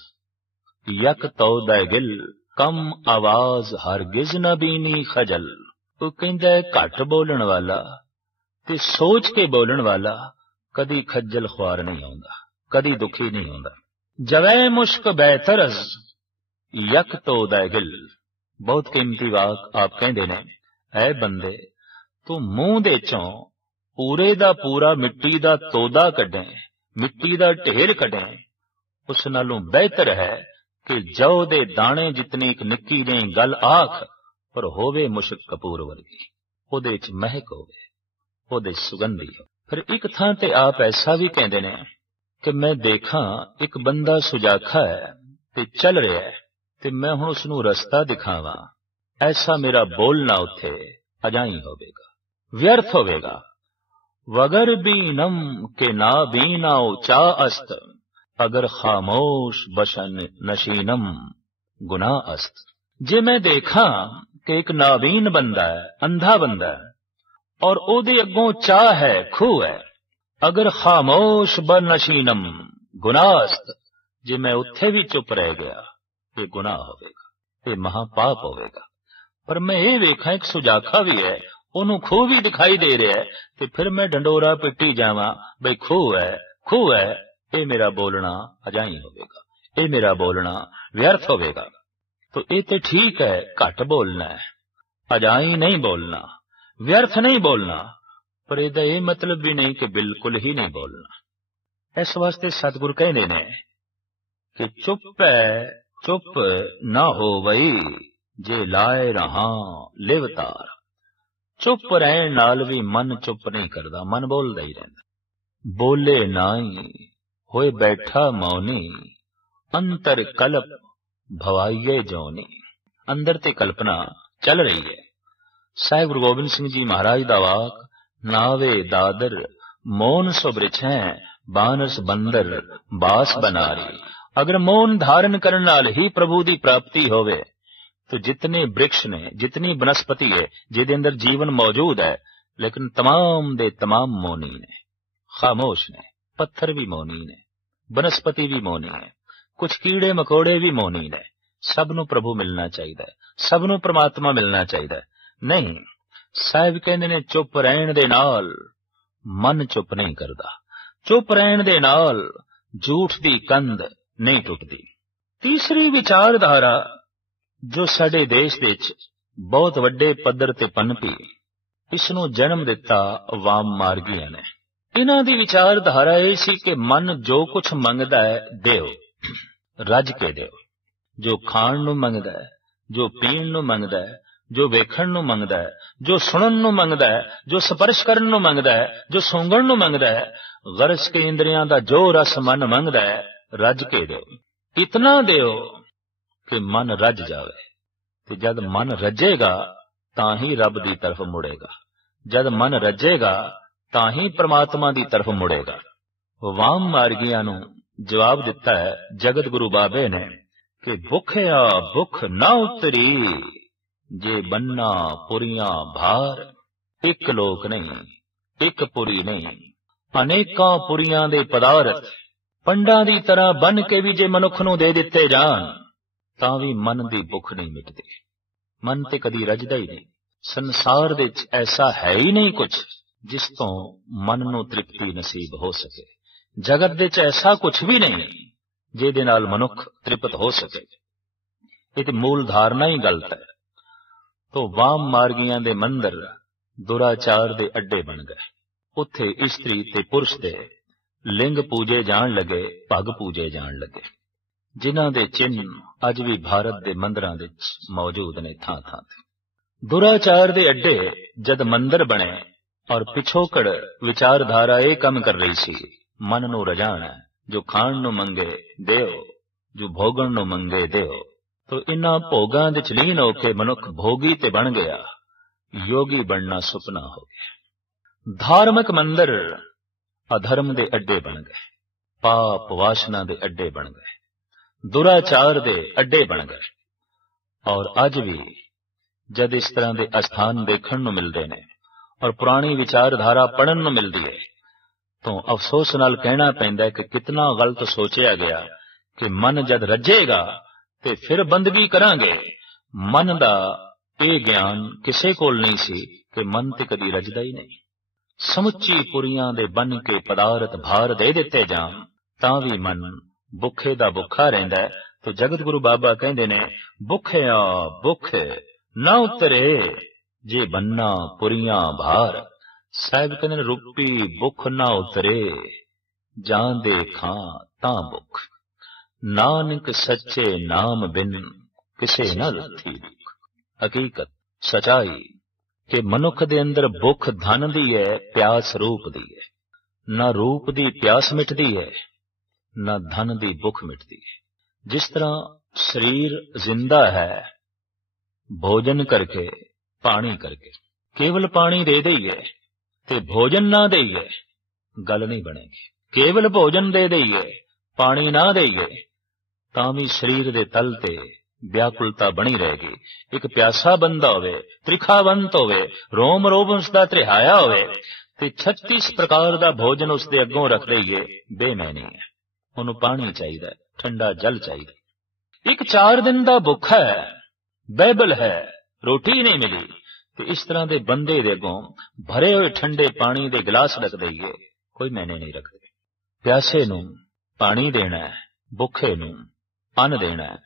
यक तौदा गिल कम आवाज हरगिज न बीनी खजल। वो कहता है घट बोलण वाला ते सोच के बोलण वाला कदी खज्जल ख्वार नहीं आउंदा, कदी दुखी नहीं आउंदा। जवै मुश्क बेतरज यक तौदा गिल, बहुत कीमती वाक आप कहते ने, ऐ बंदे तू मुंह दे चों पूरे दा पूरा मिट्टी दा तोदा कढे, मिट्टी दा ढेर कढे, उस नालों बेहतर है कि जौ दे दाने जितनी एक निक्की जी गल आख पर होवे मुश्क कपूर वर्गी, ओदे विच महक होवे, ओदे सुगंधी हो। फिर एक थां ते आप ऐसा भी कहते ने कि मैं देखा एक बंदा सुजाखा है ते चल रहा है ते मैं हुण उसनू रस्ता दिखावां, ऐसा मेरा बोलना उत्थे अजाई होवेगा, व्यर्थ होवेगा। वगर बीनम के ना बीनाओ चा अस्त, अगर खामोश बशन नशीनम गुनाह अस्त। जे मैं देखा कि एक नाबीन बंदा है, अंधा बंदा है, और ओदे अगों चाह है, खूह है, अगर खामोश ब नशीनम गुनाह अस्त, जे मैं उत्थे भी चुप रह गया ये गुनाह होवेगा, ये महापाप होवेगा। पर मैं ये वेखा एक सुजाखा भी है, ओनू खूह भी दिखाई दे रहा है, तो फिर मैं डंडोरा पिटी जावा बई खूह है, खूह है, ये मेरा बोलना अजाई होवेगा, ये मेरा बोलना व्यर्थ होवेगा। तो ये तो ठीक है घट बोलना है, अजाई नहीं बोलना, व्यर्थ नहीं बोलना, पर इहदा ये मतलब भी नहीं कि बिल्कुल ही नहीं बोलना। इस वास्ते सतगुरु कहते ने कि चुप है चुप ना हो वही जे लाए रहा लिवतार। चुप रहन नाल भी मन चुप नहीं करदा, मन बोलदा ही रहंदा। बोले नाई होए बैठा मौनी, अंतर कल्प भवाइये जौनी। अंदर ते कल्पना चल रही है। साहिब गुरु गोबिंद सिंह जी महाराज दा वाक, नावे दादर मौन सो बृछें बानस बंदर बास बनारी। अगर मौन धारण करने नाल ही प्रभु दी प्राप्ति होवे तो जितने वृक्ष ने, जितनी वनस्पति है जिहदे अंदर जीवन मौजूद है, लेकिन तमाम दे तमाम मौनी ने, खामोश ने। पत्थर भी मौनी ने, वनस्पति भी मौनी है, कुछ कीड़े मकोड़े भी मौनी ने। सबनों प्रभु मिलना चाहिए, सबनों परमात्मा मिलना चाहिए। नहीं, साहिब कहंदे ने चुप रहन दे नाल मन चुप नहीं करदा, चुप रहन दे नाल झूठ दी कंध नहीं टुटदी। तीसरी विचारधारा जो साडे देश विच बहुत वड्डे पद्धर ते पनपी, इसनूं जन्म दिता वाम मार्गियां ने। इन्हां दी विचारधारा यह सी कि मन जो कुछ मंगदा है देओ, रज के देओ। जो खाण नूं मंगदा है, जो पीण नूं मंगदा है, जो वेखण नूं मंगदा है, जो सुणन नूं मंगदा है, जो स्पर्श करन नूं मंगदा है, जो सूंघण नूं मंगदा है, गरज के इंद्रियां दा जो रस मन मंगदा है, रज के देओ। इतना देओ कि मन रज जावे। ते जद मन रजेगा तां ही रब दी तरफ मुड़ेगा, जद मन रजेगा तां ही परमात्मा दी तरफ मुड़ेगा। वाम मार्गियां नूं जवाब दिता है जगत गुरु बाबे ने कि भुखया भुख ना उतरी जे बन्ना पुरियां भार। एक लोक नहीं, एक पुरी नहीं, अनेकां पुरियां दे पदार्थ पंडां दी तरह बन के भी जे मनुख नूं दे दिते जान ਤਾਂ ਵੀ ਮਨ ਦੀ ਭੁੱਖ ਨਹੀਂ ਮਿਟਦੀ। ਮਨ ਤੇ ਕਦੀ ਰੱਜਦਾ ਹੀ ਨਹੀਂ। ਸੰਸਾਰ ਦੇ ਵਿੱਚ ਐਸਾ ਹੈ ਹੀ ਨਹੀਂ ਕੁਝ ਜਿਸ ਤੋਂ ਮਨ ਨੂੰ ਤ੍ਰਿਪਤੀ ਨਸੀਬ ਹੋ ਸਕੇ। ਜਗਤ ਦੇ ਵਿੱਚ ਐਸਾ ਕੁਝ ਵੀ ਨਹੀਂ ਜਿਹਦੇ ਨਾਲ ਮਨੁੱਖ ਤ੍ਰਿਪਤ ਹੋ ਸਕੇ। ਇਹ ਤੇ ਮੂਲ ਧਾਰਨਾ ਹੀ ਗਲਤ ਹੈ। ਤੋ ਵਾਮ ਮਾਰਗੀਆਂ ਦੇ ਮੰਦਰ ਦੁਰਾਚਾਰ ਦੇ ਅੱਡੇ ਬਣ ਗਏ। ਉੱਥੇ ਇਸਤਰੀ ਤੇ ਪੁਰਸ਼ ਦੇ ਲਿੰਗ ਪੂਜੇ ਜਾਣ ਲੱਗੇ, ਭਗ ਪੂਜੇ ਜਾਣ ਲੱਗੇ, ਜਿਨ੍ਹਾਂ ਦੇ ਚਿੰਨ੍ਹ ਅੱਜ ਵੀ ਭਾਰਤ ਦੇ ਮੰਦਰਾਂ ਵਿੱਚ ਮੌਜੂਦ ਨੇ ਥਾਂ ਥਾਂ ਤੇ। ਦੁਰਾਚਾਰ ਦੇ ਅੱਡੇ ਜਦ ਮੰਦਰ ਬਣੇ ਔਰ ਪਿਛੋਕੜ ਵਿਚਾਰਧਾਰਾ ਇਹ ਕੰਮ ਕਰ ਰਹੀ ਸੀ, ਮਨ ਨੂੰ ਰਜਾਣਾ, ਜੋ ਖਾਣ ਨੂੰ ਮੰਗੇ ਦਿਓ, ਜੋ ਭੋਗਣ ਨੂੰ ਮੰਗੇ ਦਿਓ। ਤੋ ਇਨ੍ਹਾਂ ਭੋਗਾਂ ਦੇ ਲੀਨ ਹੋ ਕੇ ਮਨੁੱਖ ਭੋਗੀ ਤੇ ਬਣ ਗਿਆ, ਯੋਗੀ ਬਣਨਾ ਸੁਪਨਾ ਹੋ ਗਿਆ। ਧਾਰਮਿਕ ਮੰਦਰ ਅਧਰਮ ਦੇ ਅੱਡੇ ਬਣ ਗਏ, ਪਾਪ ਵਾਸ਼ਨਾ ਦੇ ਅੱਡੇ ਬਣ ਗਏ, ਦੁਰਾਚਾਰ ਦੇ ਅੱਡੇ ਬਣ ਗਏ। ਔਰ ਅੱਜ ਵੀ ਜਦ ਇਸ ਤਰ੍ਹਾਂ ਦੇ ਅਸਥਾਨ ਦੇਖਣ ਨੂੰ ਮਿਲਦੇ ਨੇ ਔਰ ਪੁਰਾਣੀ ਵਿਚਾਰਧਾਰਾ ਪੜਨ ਨੂੰ ਮਿਲਦੀ ਹੈ, ਤਾਂ ਅਫਸੋਸ ਨਾਲ ਕਹਿਣਾ ਪੈਂਦਾ ਹੈ ਕਿ ਕਿਤਨਾ ਗਲਤ ਸੋਚਿਆ ਗਿਆ ਕਿ ਮਨ ਜਦ ਰੱਜੇਗਾ ਤੇ ਫਿਰ ਬੰਦਗੀ ਕਰਾਂਗੇ। ਮਨ ਦਾ ਇਹ ਗਿਆਨ ਕਿਸੇ ਕੋਲ ਨਹੀਂ ਸੀ ਕਿ ਮਨ ਤੇ ਕਦੀ ਰੱਜਦਾ ਹੀ ਨਹੀਂ। ਸਮੁੱਚੀ ਪੁਰੀਆਂ ਦੇ ਬਨ ਕੇ ਪਦਾਰਥ ਭਾਰ ਦੇ ਦਿੱਤੇ ਜਾਣ ਤਾਂ ਵੀ ਮਨ ਭੁੱਖੇ ਦਾ ਭੁੱਖਾ ਰਹਿੰਦਾ ਹੈ। ਤੋ ਜਗਤ ਗੁਰੂ ਬਾਬਾ ਕਹਿੰਦੇ ਨੇ, ਭੁੱਖਿਆ ਭੁੱਖ ਨਾ ਉਤਰੇ ਜੇ ਬੰਨਾ ਪੁਰੀਆਂ ਭਾਰ। ਸਾਹਿਬ ਕਹਿੰਦੇ ਨੇ, ਰੂਪੀ ਭੁੱਖ ਨਾ ਉਤਰੇ ਜਾਂ ਦੇ ਖਾਂ ਤਾਂ ਭੁੱਖ। ਨਾਨਕ ਸੱਚੇ ਨਾਮ ਬਿਨ ਕਿਸੇ ਨਾ ਲੱਥੀ ਭੁੱਖ। ਹਕੀਕਤ ਸਚਾਈ ਕਿ ਮਨੁੱਖ ਦੇ ਅੰਦਰ ਭੁੱਖ ਧਨ ਦੀ ਹੈ, ਪਿਆਸ ਰੂਪ ਦੀ ਹੈ। ਨਾ ਰੂਪ ਦੀ ਪਿਆਸ ਮਿਟਦੀ ਹੈ, ਨਾ ਧਨ ਦੀ ਭੁੱਖ ਮਿਟਦੀ ਹੈ। ਜਿਸ ਤਰ੍ਹਾਂ ਸਰੀਰ ਜ਼ਿੰਦਾ ਹੈ ਭੋਜਨ ਕਰਕੇ, ਪਾਣੀ ਕਰਕੇ। ਕੇਵਲ ਪਾਣੀ ਦੇ ਦਈਏ ਤੇ ਭੋਜਨ ਨਾ ਦੇਈਏ, ਗੱਲ ਨਹੀਂ ਬਣੇਗੀ। ਕੇਵਲ ਭੋਜਨ ਦੇ ਦਈਏ, ਪਾਣੀ ਨਾ ਦੇਈਏ, ਤਾਂ ਵੀ ਸਰੀਰ ਦੇ ਤਲ ਤੇ ਵਿਆਕੁਲਤਾ ਬਣੀ ਰਹੇਗੀ। ਇੱਕ ਪਿਆਸਾ ਬੰਦਾ ਹੋਵੇ, ਤ੍ਰਿਖਾਵੰਤ ਹੋਵੇ, ਰੋਮ ਰੋਮ ਉਸ ਦਾ ਤ੍ਰਿਹਾਇਆ ਹੋਵੇ ਤੇ 36 ਪ੍ਰਕਾਰ ਦਾ ਭੋਜਨ ਉਸ ਦੇ ਅੱਗੋਂ ਰੱਖ ਦਈਏ, ਬੇਮੈਨੀ ਹੈ। ਉਹਨੂੰ ਪਾਣੀ ਚਾਹੀਦਾ, ਠੰਡਾ ਜਲ ਚਾਹੀਦਾ। ਇੱਕ 4 ਦਿਨ ਦਾ ਭੁੱਖਾ ਹੈ, ਬਾਈਬਲ ਹੈ, ਰੋਟੀ ਨਹੀਂ ਮਿਲੀ, ਤੇ ਇਸ ਤਰ੍ਹਾਂ ਦੇ ਬੰਦੇ ਦੇ ਅੱਗੋਂ ਭਰੇ ਹੋਏ ਠੰਡੇ ਪਾਣੀ ਦੇ ਗਲਾਸ ਰੱਖ ਦਈਏ, ਕੋਈ ਮੈਨੇ ਨਹੀਂ ਰੱਖਦੇ। ਪਿਆਸੇ ਨੂੰ ਪਾਣੀ ਦੇਣਾ ਹੈ, ਭੁੱਖੇ ਨੂੰ ਅੰਨ ਦੇਣਾ ਹੈ।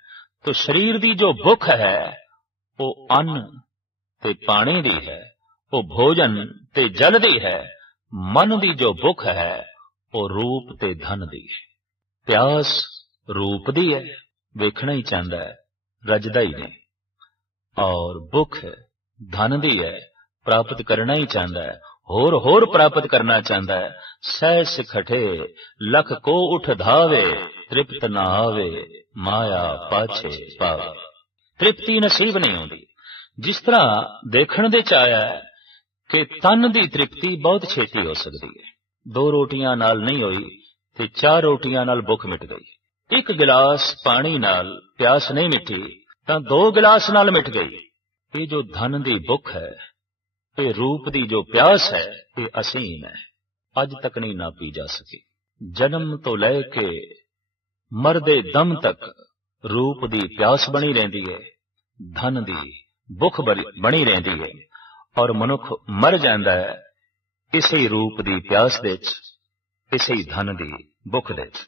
ਤੋ ਸਰੀਰ ਦੀ ਜੋ ਭੁੱਖ ਹੈ ਉਹ ਅੰਨ ਤੇ ਪਾਣੀ ਦੀ ਹੈ, ਉਹ ਭੋਜਨ ਤੇ ਜਲ ਦੀ ਹੈ। ਮਨ ਦੀ ਜੋ ਭੁੱਖ ਹੈ ਉਹ ਰੂਪ ਤੇ ਧਨ ਦੀ ਹੈ। ਪਿਆਸ ਰੂਪ ਦੀ ਹੈ, ਵੇਖਣਾ ਹੀ ਚਾਹੁੰਦਾ ਹੈ, ਰੱਜਦਾ ਹੀ ਨਹੀਂ। ਔਰ ਭੁੱਖ ਧਨ ਦੀ ਹੈ, ਪ੍ਰਾਪਤ ਕਰਨਾ ਹੀ ਚਾਹੁੰਦਾ ਹੈ, ਹੋਰ ਹੋਰ ਪ੍ਰਾਪਤ ਕਰਨਾ ਚਾਹੁੰਦਾ ਹੈ। ਸਹਿਸ ਖਟੇ ਲਖ ਕੋ ਉਠ ਧਾਵੇ, ਤ੍ਰਿਪਤ ਨਾ ਆਵੇ ਮਾਇਆ ਪਾਛੇ ਪਾਵੇ। ਤ੍ਰਿਪਤੀ ਨਸੀਬ ਨਹੀਂ ਹੁੰਦੀ। ਜਿਸ ਤਰ੍ਹਾਂ ਦੇਖਣ ਦੇ ਚ ਆਇਆ ਹੈ ਕਿ ਤਨ ਦੀ ਤ੍ਰਿਪਤੀ ਬਹੁਤ ਛੇਤੀ ਹੋ ਸਕਦੀ ਹੈ। 2 ਰੋਟੀਆਂ ਨਾਲ ਨਹੀਂ ਹੋਈ ਤੇ 4 ਰੋਟੀਆਂ ਨਾਲ ਭੁੱਖ ਮਿਟ ਗਈ। 1 ਗਿਲਾਸ ਪਾਣੀ ਨਾਲ ਪਿਆਸ ਨਹੀਂ ਮਿਟੀ ਤਾਂ 2 ਗਿਲਾਸ ਨਾਲ ਮਿਟ ਗਈ। ਇਹ ਜੋ ਧਨ ਦੀ ਭੁੱਖ ਹੈ, ਇਹ ਰੂਪ ਦੀ ਜੋ ਪਿਆਸ ਹੈ, ਇਹ ਅਸੀਮ ਹੈ, ਅੱਜ ਤੱਕ ਨਹੀਂ ਨਾਪੀ ਜਾ ਸਕੀ। ਜਨਮ ਤੋਂ ਲੈ ਕੇ ਮਰਦੇ ਦਮ ਤੱਕ ਰੂਪ ਦੀ ਪਿਆਸ ਬਣੀ ਰਹਿੰਦੀ ਹੈ, ਧਨ ਦੀ ਭੁੱਖ ਬਣੀ ਰਹਿੰਦੀ ਹੈ। ਔਰ ਮਨੁੱਖ ਮਰ ਜਾਂਦਾ ਹੈ ਇਸੇ ਰੂਪ ਦੀ ਪਿਆਸ ਦੇ ਵਿੱਚ, ਇਸੇ ਧਨ ਦੀ ਭੁੱਖ ਦੇ ਵਿੱਚ।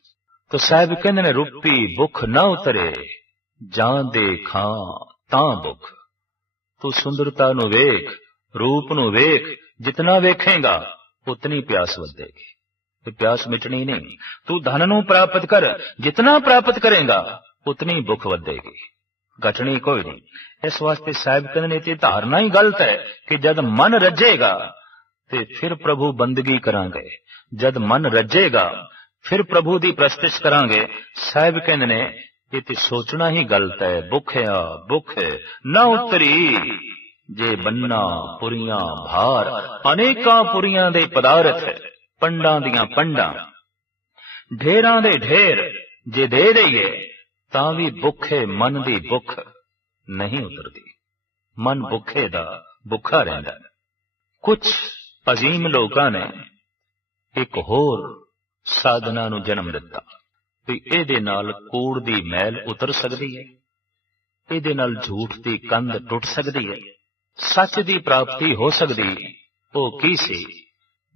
ਤੋ ਸਾਹਿਬ ਕਹਿੰਦੇ ਨੇ, ਰੂਪੀ ਭੁੱਖ ਨਾ ਉਤਰੇ ਜਾਂ ਦੇ ਖਾਂ ਤਾਂ ਭੁੱਖ। ਤੂੰ ਸੁੰਦਰਤਾ ਨੂੰ ਵੇਖ, ਰੂਪ ਨੂੰ ਵੇਖ, ਜਿਤਨਾ ਵੇਖੇਗਾ ਉਤਨੀ ਪਿਆਸ ਵਧੇਗੀ, ਤੇ ਪਿਆਸ ਮਿਟਣੀ ਨਹੀਂ। ਤੂੰ ਧਨ ਨੂੰ ਪ੍ਰਾਪਤ ਕਰ, ਜਿਤਨਾ ਪ੍ਰਾਪਤ ਕਰੇਗਾ ਉਤਨੀ ਭੁੱਖ ਵਧੇਗੀ, ਘਟਣੀ ਕੋਈ ਨਹੀਂ। ਇਸ ਵਾਸਤੇ ਸਾਹਿਬ ਕਹਿੰਦੇ ਨੇ, ਇਹ ਧਾਰਨਾ ਹੀ ਗਲਤ ਹੈ ਕਿ ਜਦ ਮਨ ਰੱਜੇਗਾ ਤੇ ਫਿਰ ਪ੍ਰਭੂ ਬੰਦਗੀ ਕਰਾਂਗੇ, ਜਦ ਮਨ ਰੱਜੇਗਾ ਫਿਰ ਪ੍ਰਭੂ ਦੀ ਪ੍ਰਸਤਿਸ਼ ਕਰਾਂਗੇ। ਸਾਹਿਬ ਕਹਿੰਦੇ ਨੇ, ਇਹ ਤੇ ਸੋਚਣਾ ਹੀ ਗਲਤ ਹੈ। ਭੁੱਖਿਆ ਭੁੱਖ ਨਾ ਉਤਰੀ ਜੇ ਬੰਨਾ ਪੁਰੀਆਂ ਭਾਰ। ਅਨੇਕਾਂ ਪੁਰੀਆਂ ਦੇ ਪਦਾਰਥ, ਪੰਡਾਂ ਦੀਆਂ ਪੰਡਾਂ, ਢੇਰਾਂ ਦੇ ਢੇਰ ਜੇ ਦੇ ਦਈਏ ਤਾਂ ਵੀ ਭੁੱਖੇ ਮਨ ਦੀ ਭੁੱਖ ਨਹੀਂ ਉਤਰਦੀ। ਮਨ ਭੁੱਖੇ ਦਾ ਭੁੱਖਾ ਰਹਿੰਦਾ। ਕੁਝ ਅਜ਼ੀਮ ਲੋਕਾਂ ਨੇ ਇੱਕ ਹੋਰ ਸਾਧਨਾ ਨੂੰ ਜਨਮ ਦਿੱਤਾ ਵੀ ਇਹਦੇ ਨਾਲ ਕੂੜ ਦੀ ਮੈਲ ਉਤਰ ਸਕਦੀ ਹੈ। ਇਹਦੇ ਨਾਲ ਝੂਠ ਦੀ ਕੰਧ ਟੁੱਟ ਸਕਦੀ ਹੈ, ਸੱਚ ਦੀ ਪ੍ਰਾਪਤੀ ਹੋ ਸਕਦੀ। ਉਹ ਕੀ ਸੀ?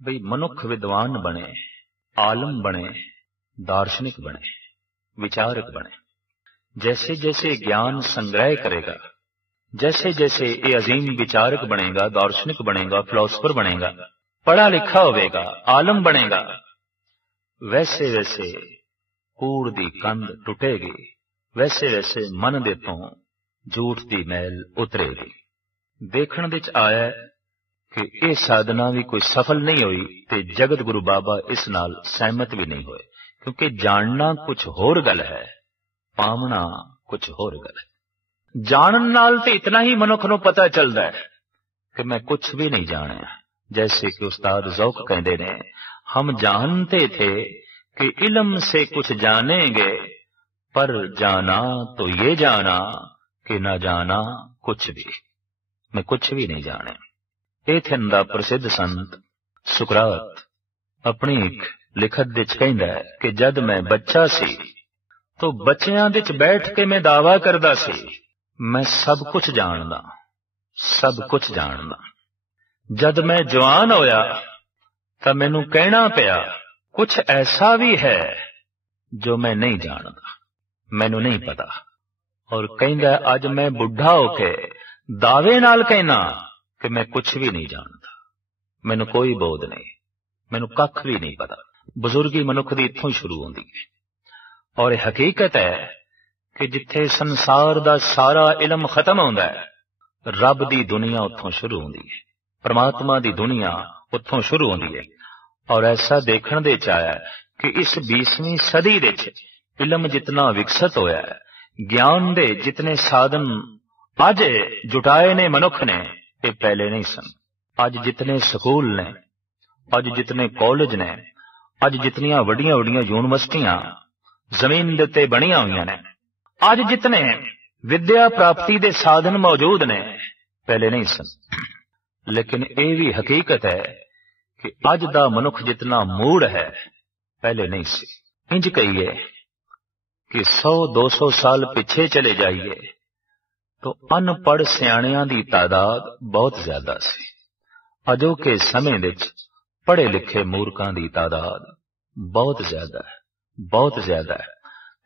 ਬਈ ਮਨੁੱਖ ਵਿਦਵਾਨ ਬਣੇ, ਆਲਮ ਬਣੇ, दार्शनिक बने, विचारक बने। जैसे जैसे ज्ञान संग्रह करेगा, जैसे जैसे ये अजीम विचारक बनेगा, दार्शनिक बनेगा, फिलोसफर बनेगा, पढ़ा लिखा होगा, आलम बनेगा, वैसे वैसे कूड़ दी कंध टुटेगी, वैसे वैसे मन दे तो झूठ दी मैल उतरेगी। देखण विच आया कि यह साधना भी कोई सफल नहीं हुई ते जगत गुरु बाबा इस नाल सहमत भी नहीं हुए, क्योंकि जानना कुछ होर गल है, पावना कुछ होर गल है। जानन नाल ते इतना ही मनुख नूं पता चलदा है कि मैं कुछ भी नहीं जानिया। जैसे कि उस्ताद ज़ौक़ कहते ने, हम जानते थे कि इल्म से कुछ जानेंगे, पर जाना तो ये जाना कि न जाना कुछ भी, मैं कुछ भी नहीं जाने। एथन दा प्रसिद्ध संत सुकरात अपनी एक लिखत विच कहंदा है कि जद मैं बच्चा सी तो बच्चियां विच बैठ के मैं दावा करदा सी मैं सब कुछ जानदा, सब कुछ जानदा। जद मैं जवान होया तां मैनूं कहना पिया कुछ ऐसा भी है जो मैं नहीं जानदा, मैनूं नहीं पता। और कहंदा अज मैं बुढ़ा होके दावे नाल कहना कि मैं कुछ भी नहीं जानदा, मैनूं कोई बोध नहीं, मैनूं कख भी नहीं पता। बुजुर्गी मनुख दी इत्थों ही शुरू होंदी है। और हकीकत है कि जिथे संसार दा सारा इलम खत्म होंदा है, रब दी दुनिया उत्थों शुरू होंदी है, परमात्मा दी दुनिया उत्थों शुरू होंदी है। और ऐसा देखण दे च आया कि इस 20वीं सदी दे च इलम जितना विकसित होया है, ज्ञान दे जितने साधन अज जुटाए ने मनुख ने, ये पहले नहीं सन। अज जितने स्कूल ने, अज जितने कॉलेज ने, अज जितनियां वड्डियां वड्डियां यूनिवर्सिटियां जमीन दे उत्ते बणियां होईयां ने, अज जितने विद्या प्राप्ति दे साधन मौजूद ने, पहले नहीं सन। लेकिन यह भी हकीकत है कि अज दा मनुख जितना मूड है, पहले नहीं सी। इंज कहिए कि 100-200 साल पीछे चले जाइए तो अनपढ़ सियाणियां दी तादाद बहुत ज्यादा सी। अजो के समय विच पढ़े लिखे मूर्खां दी तादाद बहुत ज्यादा है, बहुत ज्यादा है।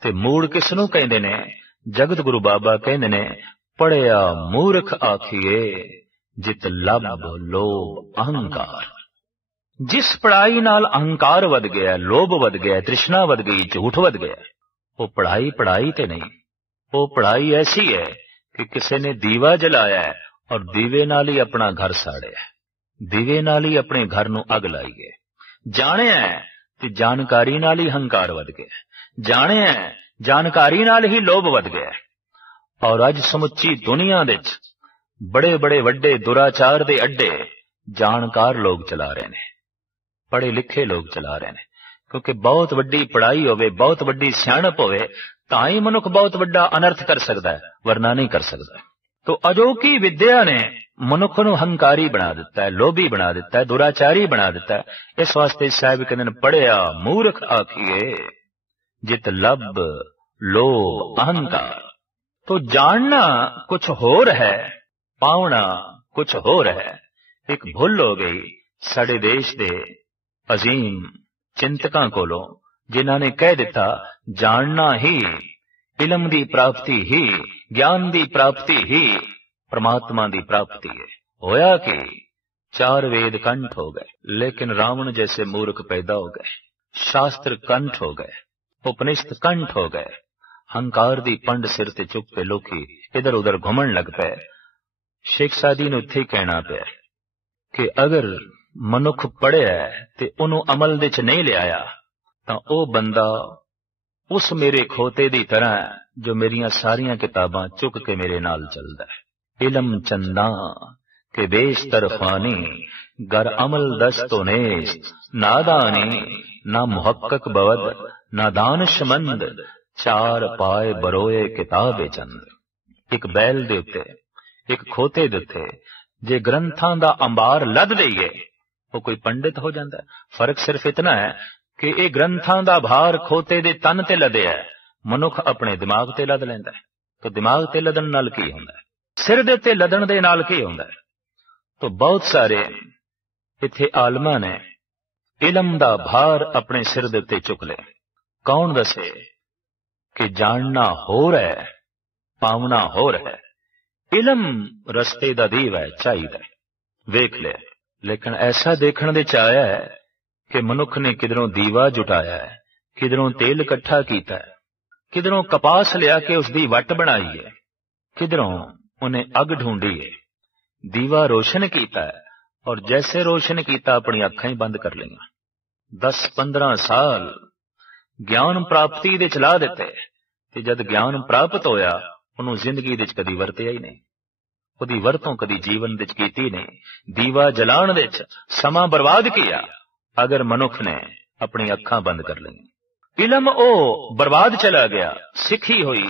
ते मूड़ किसनूं कहंदे ने? जगत गुरु बाबा कहंदे ने, पढ़िया मूर्ख आखिए जित लब लोभ अहंकार। जिस पढ़ाई नाल अहंकार वध गया, लोभ वध गया, तृष्णा वध गई, झूठ वध गया, वो पढ़ाई पढ़ाई ते नहीं। वो पढ़ाई ऐसी है कि किसी ने दीवा जलाया है और दीवे नाल ही अपना घर साड़िया, दीवे नाल ही अपने घर नूं अग लाई है। जाने है ते जानकारी नाल ही हंकार वध गया, जाने है जानकारी नाल ही लोभ वध गया। और अज समुची दुनिया विच बड़े बड़े वड्डे दुराचार दे अड्डे जानकार लोग चला रहे ने, पढ़े लिखे लोग चला रहे ने। क्योंकि बहुत वड्डी पढ़ाई होवे, बहुत वड्डी सियाणप होवे, तां ही मनुख बहुत वड्डा अनर्थ कर सकदा है, वरना नहीं कर सकदा। तो अजोकी विद्या ने मनुख नूं हंकारी बना दिता है, लोभी बना दिता है, दुराचारी बना दिता है। इस वास्ते साहिब कहंदे ने, पढ़िया मूर्ख आखिए जित लब लोभ अहंकार। तो जानना कुछ होर है, पावना कुछ होर है। एक भुल हो गई साडे देश दे अजीम चिंतकां कोलों, जिन्हां ने कह दिता जानना ही, इलम दी प्राप्ति ही, ज्ञान दी प्राप्ति ही परमात्मा दी प्राप्ति है। होया कि 4 वेद कंठ हो गए, लेकिन रावण जैसे मूर्ख पैदा हो गए, शास्त्र कंठ हो गए, उपनिषद कंठ हो गए। हंकार दी पंड सिर ते चुक के लोकी इधर उधर घुमन लग पे। शेख सादी ने उत्थे कहना पिया कि अगर मनुख पढ़िया ते उन्हों अमल दे च नहीं लियाया तां ओ बंदा उस मेरे खोते दी तरह जो मेरियां सारियां किताबां चुक के मेरे नाल चलदा है। इलम चंदा के बेश तरफानी गर अमल दस्तो नेस्त, नादानी ना मुहक्कक बवद ना दानशमंद, 4 पाए बरोए किताबे चंद। एक बैल दे उत्ते, एक खोते दे उत्ते जे ग्रंथां दा अंबार लद दईए, वो कोई पंडित हो जाता है। फर्क सिर्फ इतना है कि ये ग्रंथां दा भार खोते दे तन ते लदे है, मनुख अपने दिमाग ते लद लैंदा है। तो दिमाग ते लदन नाल की हुंदा है, सिर दे उत्ते लदन दे नाल की हुंदा है। तो बहुत सारे इत्थे आलमां ने इलम दा भार अपने सिर दे उत्ते चुक लिया। कौन दसे कि जानना होर है, पावना होर है। इलम रस्ते दा दीव है, चाहिदा वेख लिया, लेकिन ऐसा देखने दे च आया है कि मनुख ने किधरों दीवा जुटाया है, किधरों तेल इकट्ठा किया है, किधरों कपास लिया के उसकी वट बनाई है, किधरों उन्हें अग ढूंढी है, दीवा रोशन किया है और जैसे रोशन किया अपनी अखां ही बंद कर लिया। 10-15 साल ज्ञान प्राप्ति दे चला दिते ते जद ज्ञान प्राप्त होया उन्होंने जिंदगी दे कदी वरतिया ही नहीं, उहदी वरतों कदी जीवन दे कीती नहीं। दीवा जलाण दे समा बर्बाद किया अगर मनुख ने अपनी अखां बंद कर ली। इलम ओ बर्बाद चला गया, सिखी हुई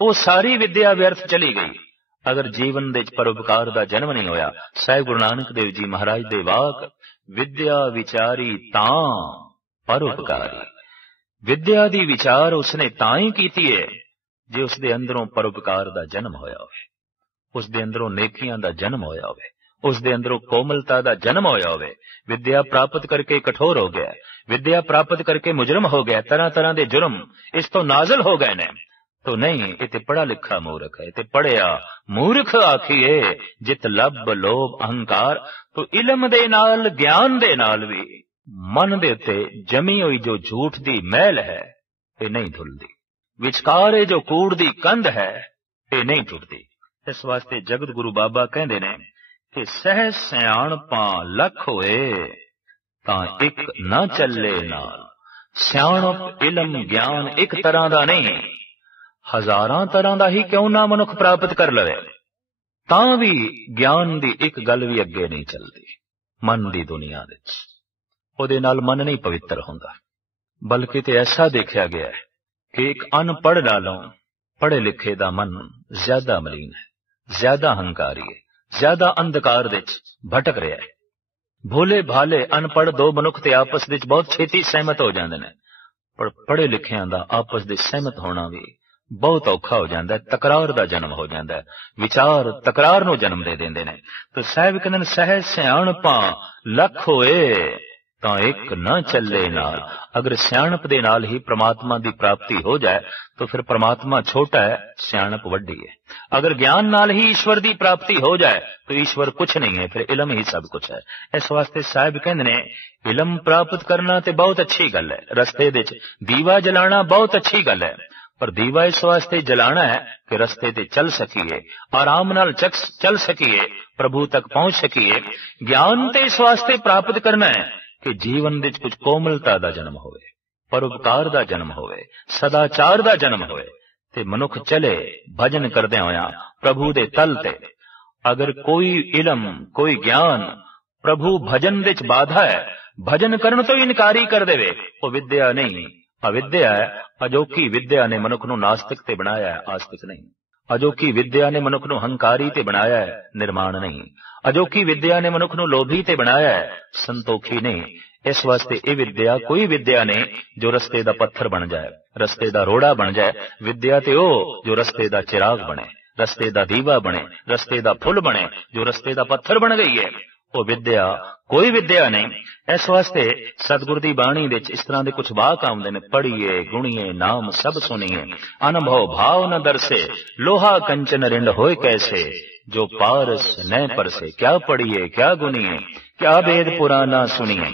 वो सारी विद्या व्यर्थ चली गई अगर जीवन दे परोपकार दा जन्म नहीं होया। साहिब गुरु नानक देव जी महाराज दे वाक, विद्या विचारी तां परोपकारी। विद्या दी विचार उसने तां ही कीती है जे उसदे अंदरों परोपकार दा जन्म होया होवे, उसदे अंदरों नेकियां दा जन्म होया होवे, उसदे अंदरों कोमलता दा जन्म होया होवे। विद्या प्राप्त करके कठोर हो गया, विद्या प्राप्त करके मुजरम हो गया, तरह तरह दे जुर्म इस तो नाजल हो गए ने। तो नहीं, इते पढ़ा लिखा मूर्ख है, इते पढ़िया मूर्ख आखिए जित लब लोभ अहंकार। तो इलम दे नाल ज्ञान दे नाल भी मन दे उत्ते जमी हुई जो झूठ दी मैल है ये नहीं धुलदी, विचकारे जो कूड़ दी कंध है ये नहीं टुटदी। इस वास्ते जगत गुरु बाबा कहंदे ने कि सहज सियाणपां लख होए तां एक ना चले नाल। सियाणप इलम ज्ञान एक तरह दा नहीं, हजारां तरह दा ही क्यों ना मनुख प्राप्त कर लवे तां भी ज्ञान दी एक गल भी अगे नहीं चलदी। मन दी दुनिया विच ਉਹਦੇ ਨਾਲ मन नहीं पवित्र होंदा, बल्कि तो ऐसा देखा गया है कि एक अनपढ़ नालों पढ़े लिखे दा मन ज्यादा मलीन है, ज्यादा हंकारी है, ज्यादा अंधकार दे भटक रहा है। भोले भाले अनपढ़ दो मनुख ते आपस विच बहुत छेती सहमत हो जाते हैं, पर पढ़े लिखियां दा आपस दे सहमत होना भी बहुत औखा हो जाता है, तकरार दा जन्म हो जाता है, विचार तकरार नूं जन्म दे देंदे ने। तो साहिब कहंदे सहज सियाणपां लख होए तां एक न चले नाल। अगर सियाणप दे नाल ही परमात्मा दी प्राप्ति हो जाए तो फिर परमात्मा छोटा है, सियाणप वड्डी है। अगर ज्ञान नाल ही ईश्वर दी प्राप्ति हो जाए तो ईश्वर कुछ नहीं है, फिर इलम ही सब कुछ है। इस वास्ते साहिब कहंदे ने इलम प्राप्त करना ते बहुत अच्छी गल है, रस्ते दे दीवा जलाना बहुत अच्छी गल है, पर दीवा इस वास्ते जलाना है कि रस्ते ते चल सकीए, आराम नाल चल सकीए, प्रभु तक पहुंच सकीए। ज्ञान ते इस वास्ते प्राप्त करना है कि जीवन विच कुछ कोमलता दा जन्म होवे, परोपकार दा जन्म होवे, सदाचार दा जन्म होवे ते मनुख चले भजन करदे होया प्रभु दे तल ते। अगर कोई इलम कोई ज्ञान प्रभु भजन विच बाधा है, भजन करन तो इनकारी कर देवे, वो विद्या नहीं अविद्या है। अजोकी विद्या ने मनुख नूं नास्तिक ते बनाया है, आस्तिक नहीं। अजोकी विद्या ने मनुख नूं हंकारी ते बनाया है, निर्माण नहीं। अजोकी विद्या ने मनुख नूं लोभी ते बनाया है, संतोखी नहीं। इस वास्ते ये विद्या कोई विद्या नहीं जो रस्ते दा पत्थर बन जाए, रस्ते दा रोड़ा बन जाए। विद्या ते ओ जो रस्ते दा चिराग बने, रस्ते दा दीवा बने, रस्ते दा फुल बने, जो रस्ते दा पत्थर बन गई है वो विद्या कोई विद्या नहीं। इस वास्ते सतगुर दी बाणी विच इस तरह दे कुछ वाक आउंदे ने, पढ़िए गुणिए नाम सब सुनिए, अनुभव भाव न दरसे, लोहा कंचन रिंड होए कैसे, जो पारस न परसे। क्या पढ़िए क्या गुनिए, क्या वेद पुराना सुनिए,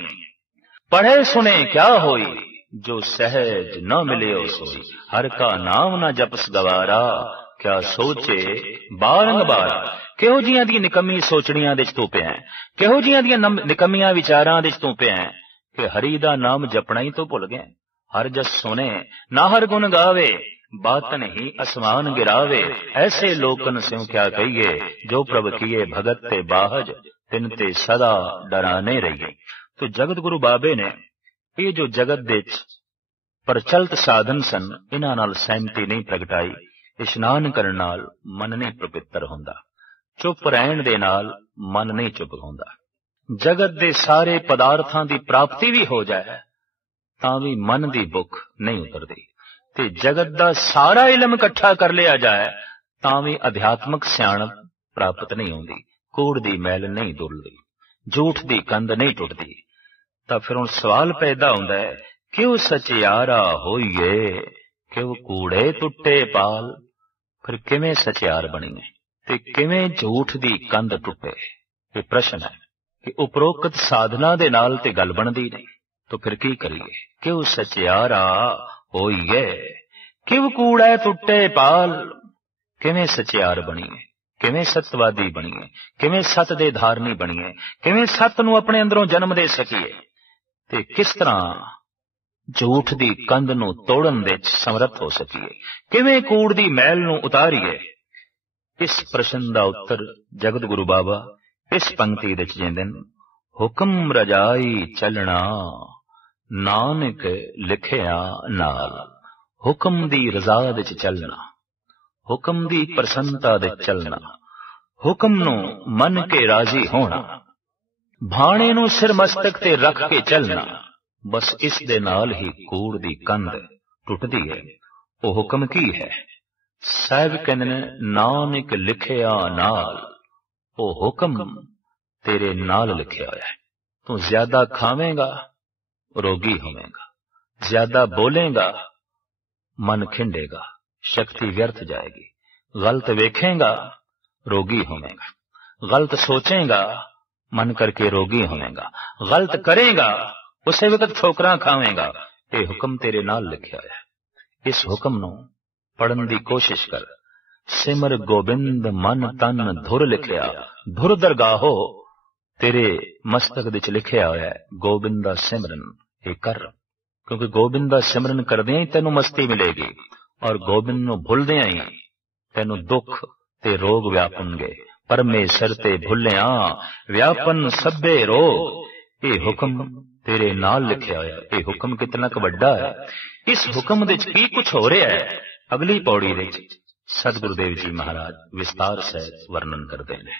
पढ़े सुने क्या होई, जो सहज न मिले सोई। हर का नाम न जपस गवारा, क्या सोचे बारंग बारा। किहो जिहां दी निकम्मी सोचणियां दे तू पिया, किहो जिहां दी निकम्मियां विचारां दे तू पिया कि हरि दा नाम जपना ही तो भुल गए। हर जस सुने ना हर गुण गावे, बातन ही आसमान गिरावे। ऐसे लोकन स्यों क्या कहिए, जो प्रभ किए भगत ते बाहज, तिन ते सदा डराने रहिए। तो जगत गुरु बाबे ने ये जो जगत दे प्रचलित साधन सन, इन्हां नाल सहमति नहीं प्रगटाई। इशनान करन नाल मन नहीं पवित्र हुंदा, चुप रहन दे नाल मन नहीं चुप होंदा। जगत दे सारे पदार्थां दी प्राप्ति भी हो जाए तां भी मन दी भुख नहीं उतरदी। ਤੇ ਜਗਤ ਦਾ ਸਾਰਾ ਇਲਮ ਇਕੱਠਾ ਕਰ ਲਿਆ ਜਾਏ ਤਾਂ ਵੀ ਅਧਿਆਤਮਕ ਸਿਆਣਪ ਪ੍ਰਾਪਤ ਨਹੀਂ ਹੁੰਦੀ। ਕੂੜ ਦੀ ਮੈਲ ਨਹੀਂ ਦੁੱਲਦੀ, ਝੂਠ ਦੀ ਕੰਧ ਨਹੀਂ ਟੁੱਟਦੀ। ਤਾਂ ਫਿਰ ਹੁਣ ਸਵਾਲ ਪੈਦਾ ਹੁੰਦਾ ਹੈ, ਕਿਉਂ ਸਚਿਆਰਾ ਹੋਈਏ, ਕਿਉਂ ਕੂੜੇ ਟੁੱਟੇ ਪਾਲ। ਫਿਰ ਕਿਵੇਂ ਸਚਿਆਰ ਬਣੀਏ ਤੇ ਕਿਵੇਂ ਝੂਠ ਦੀ ਕੰਧ ਟੁੱਟੇ? ਇਹ ਪ੍ਰਸ਼ਨ ਹੈ ਕਿ ਉਪਰੋਕਤ ਸਾਧਨਾ ਦੇ ਨਾਲ ਤੇ ਗੱਲ ਬਣਦੀ ਨਹੀਂ। ਤਾਂ ਫਿਰ ਕੀ ਕਰੀਏ? ਕਿਉਂ ਸਚਿਆਰਾ ਹੋਈਏ, ਕਿਉਂ ਕੂੜਾ ਟੁੱਟੇ ਪਾਲ। ਕਿਵੇਂ ਸਚਿਆਰ ਬਣੀਏ, ਕਿਵੇਂ ਸਤਵਾਦੀ ਬਣੀਏ, ਕਿਵੇਂ ਸਤ ਦੇ ਧਾਰਨੀ ਬਣੀਏ, ਕਿਵੇਂ ਸਤ ਨੂੰ ਆਪਣੇ ਅੰਦਰੋਂ ਜਨਮ ਦੇ ਸਕੀਏ ਤੇ ਕਿਸ ਤਰ੍ਹਾਂ ਝੂਠ ਦੀ ਕੰਧ ਨੂੰ ਤੋੜਨ ਦੇ ਸਮਰੱਥ ਹੋ ਸਕੀਏ, ਕਿਵੇਂ ਕੂੜ ਦੀ ਮੈਲ ਨੂੰ ਉਤਾਰੀਏ। ਇਸ ਪ੍ਰਸ਼ਨ ਦਾ ਉੱਤਰ ਜਗਤ ਗੁਰੂ ਬਾਬਾ ਇਸ ਪੰਕਤੀ ਵਿੱਚ ਦਿੰਦੇ ਨੇ, ਹੁਕਮ ਰਜਾਈ ਚੱਲਣਾ ਨਾਨਕ ਲਿਖਿਆ ਨਾਲ। ਹੁਕਮ ਦੀ ਰਜ਼ਾ ਵਿੱਚ ਚੱਲਣਾ, ਹੁਕਮ ਦੀ ਪ੍ਰਸੰਨਤਾ ਦੇ ਚੱਲਣਾ, ਹੁਕਮ ਨੂੰ ਮੰਨ ਕੇ ਰਾਜ਼ੀ ਹੋਣਾ, ਭਾਣੇ ਨੂੰ ਸਿਰ ਮਸਤਕ ਤੇ ਰੱਖ ਕੇ ਚੱਲਣਾ। ਬਸ ਇਸ ਦੇ ਨਾਲ ਹੀ ਕੂੜ ਦੀ ਕੰਧ ਟੁੱਟਦੀ ਹੈ। ਉਹ ਹੁਕਮ ਕੀ ਹੈ? ਸਾਹਿਬ ਕਹਿੰਦੇ ਨੇ, ਨਾਨਕ ਲਿਖਿਆ ਨਾਲ। ਉਹ ਹੁਕਮ ਤੇਰੇ ਨਾਲ ਲਿਖਿਆ ਹੋਇਆ ਹੈ। ਤੂੰ ਜ਼ਿਆਦਾ ਖਾਵੇਂਗਾ ਰੋਗੀ ਹੋਵੇਂਗਾ, ਜ਼ਿਆਦਾ ਬੋਲੇਗਾ ਮਨ ਖਿੰਡੇਗਾ, ਸ਼ਕਤੀ ਵਿਅਰਥ ਜਾਏਗੀ। ਗਲਤ ਵੇਖੇਗਾ ਰੋਗੀ ਹੋਵੇਗਾ, गलत सोचेगा मन करके रोगी होवेगा, गलत करेगा उसे वक्त ठोकरां खावेगा। ये हुक्म तेरे नाल लिखा है। इस हुक्म नूं पढ़न दी कोशिश कर। सिमर गोबिंद मन तन धुर लिखिया, धुर दरगाहो तेरे मस्तक विच लिखिया होया है। गोबिंद दा सिमरन ये कर, क्योंकि गोबिंद दा सिमरन करदियां ही तैनूं मस्ती मिलेगी और गोबिंद नूं भुलदियां ही तैनूं दुख ते रोग व्यापणगे। परमेश्वर ते भुलिया व्यापन सभे रोग। ये हुक्म तेरे नाल लिखिया होया। ये हुक्म कितना क वड्डा है। इस हुक्म विच की कुछ हो रहा है, अगली पौड़ी विच सतगुरुदेव जी महाराज विस्तार सहित वर्णन करते हैं।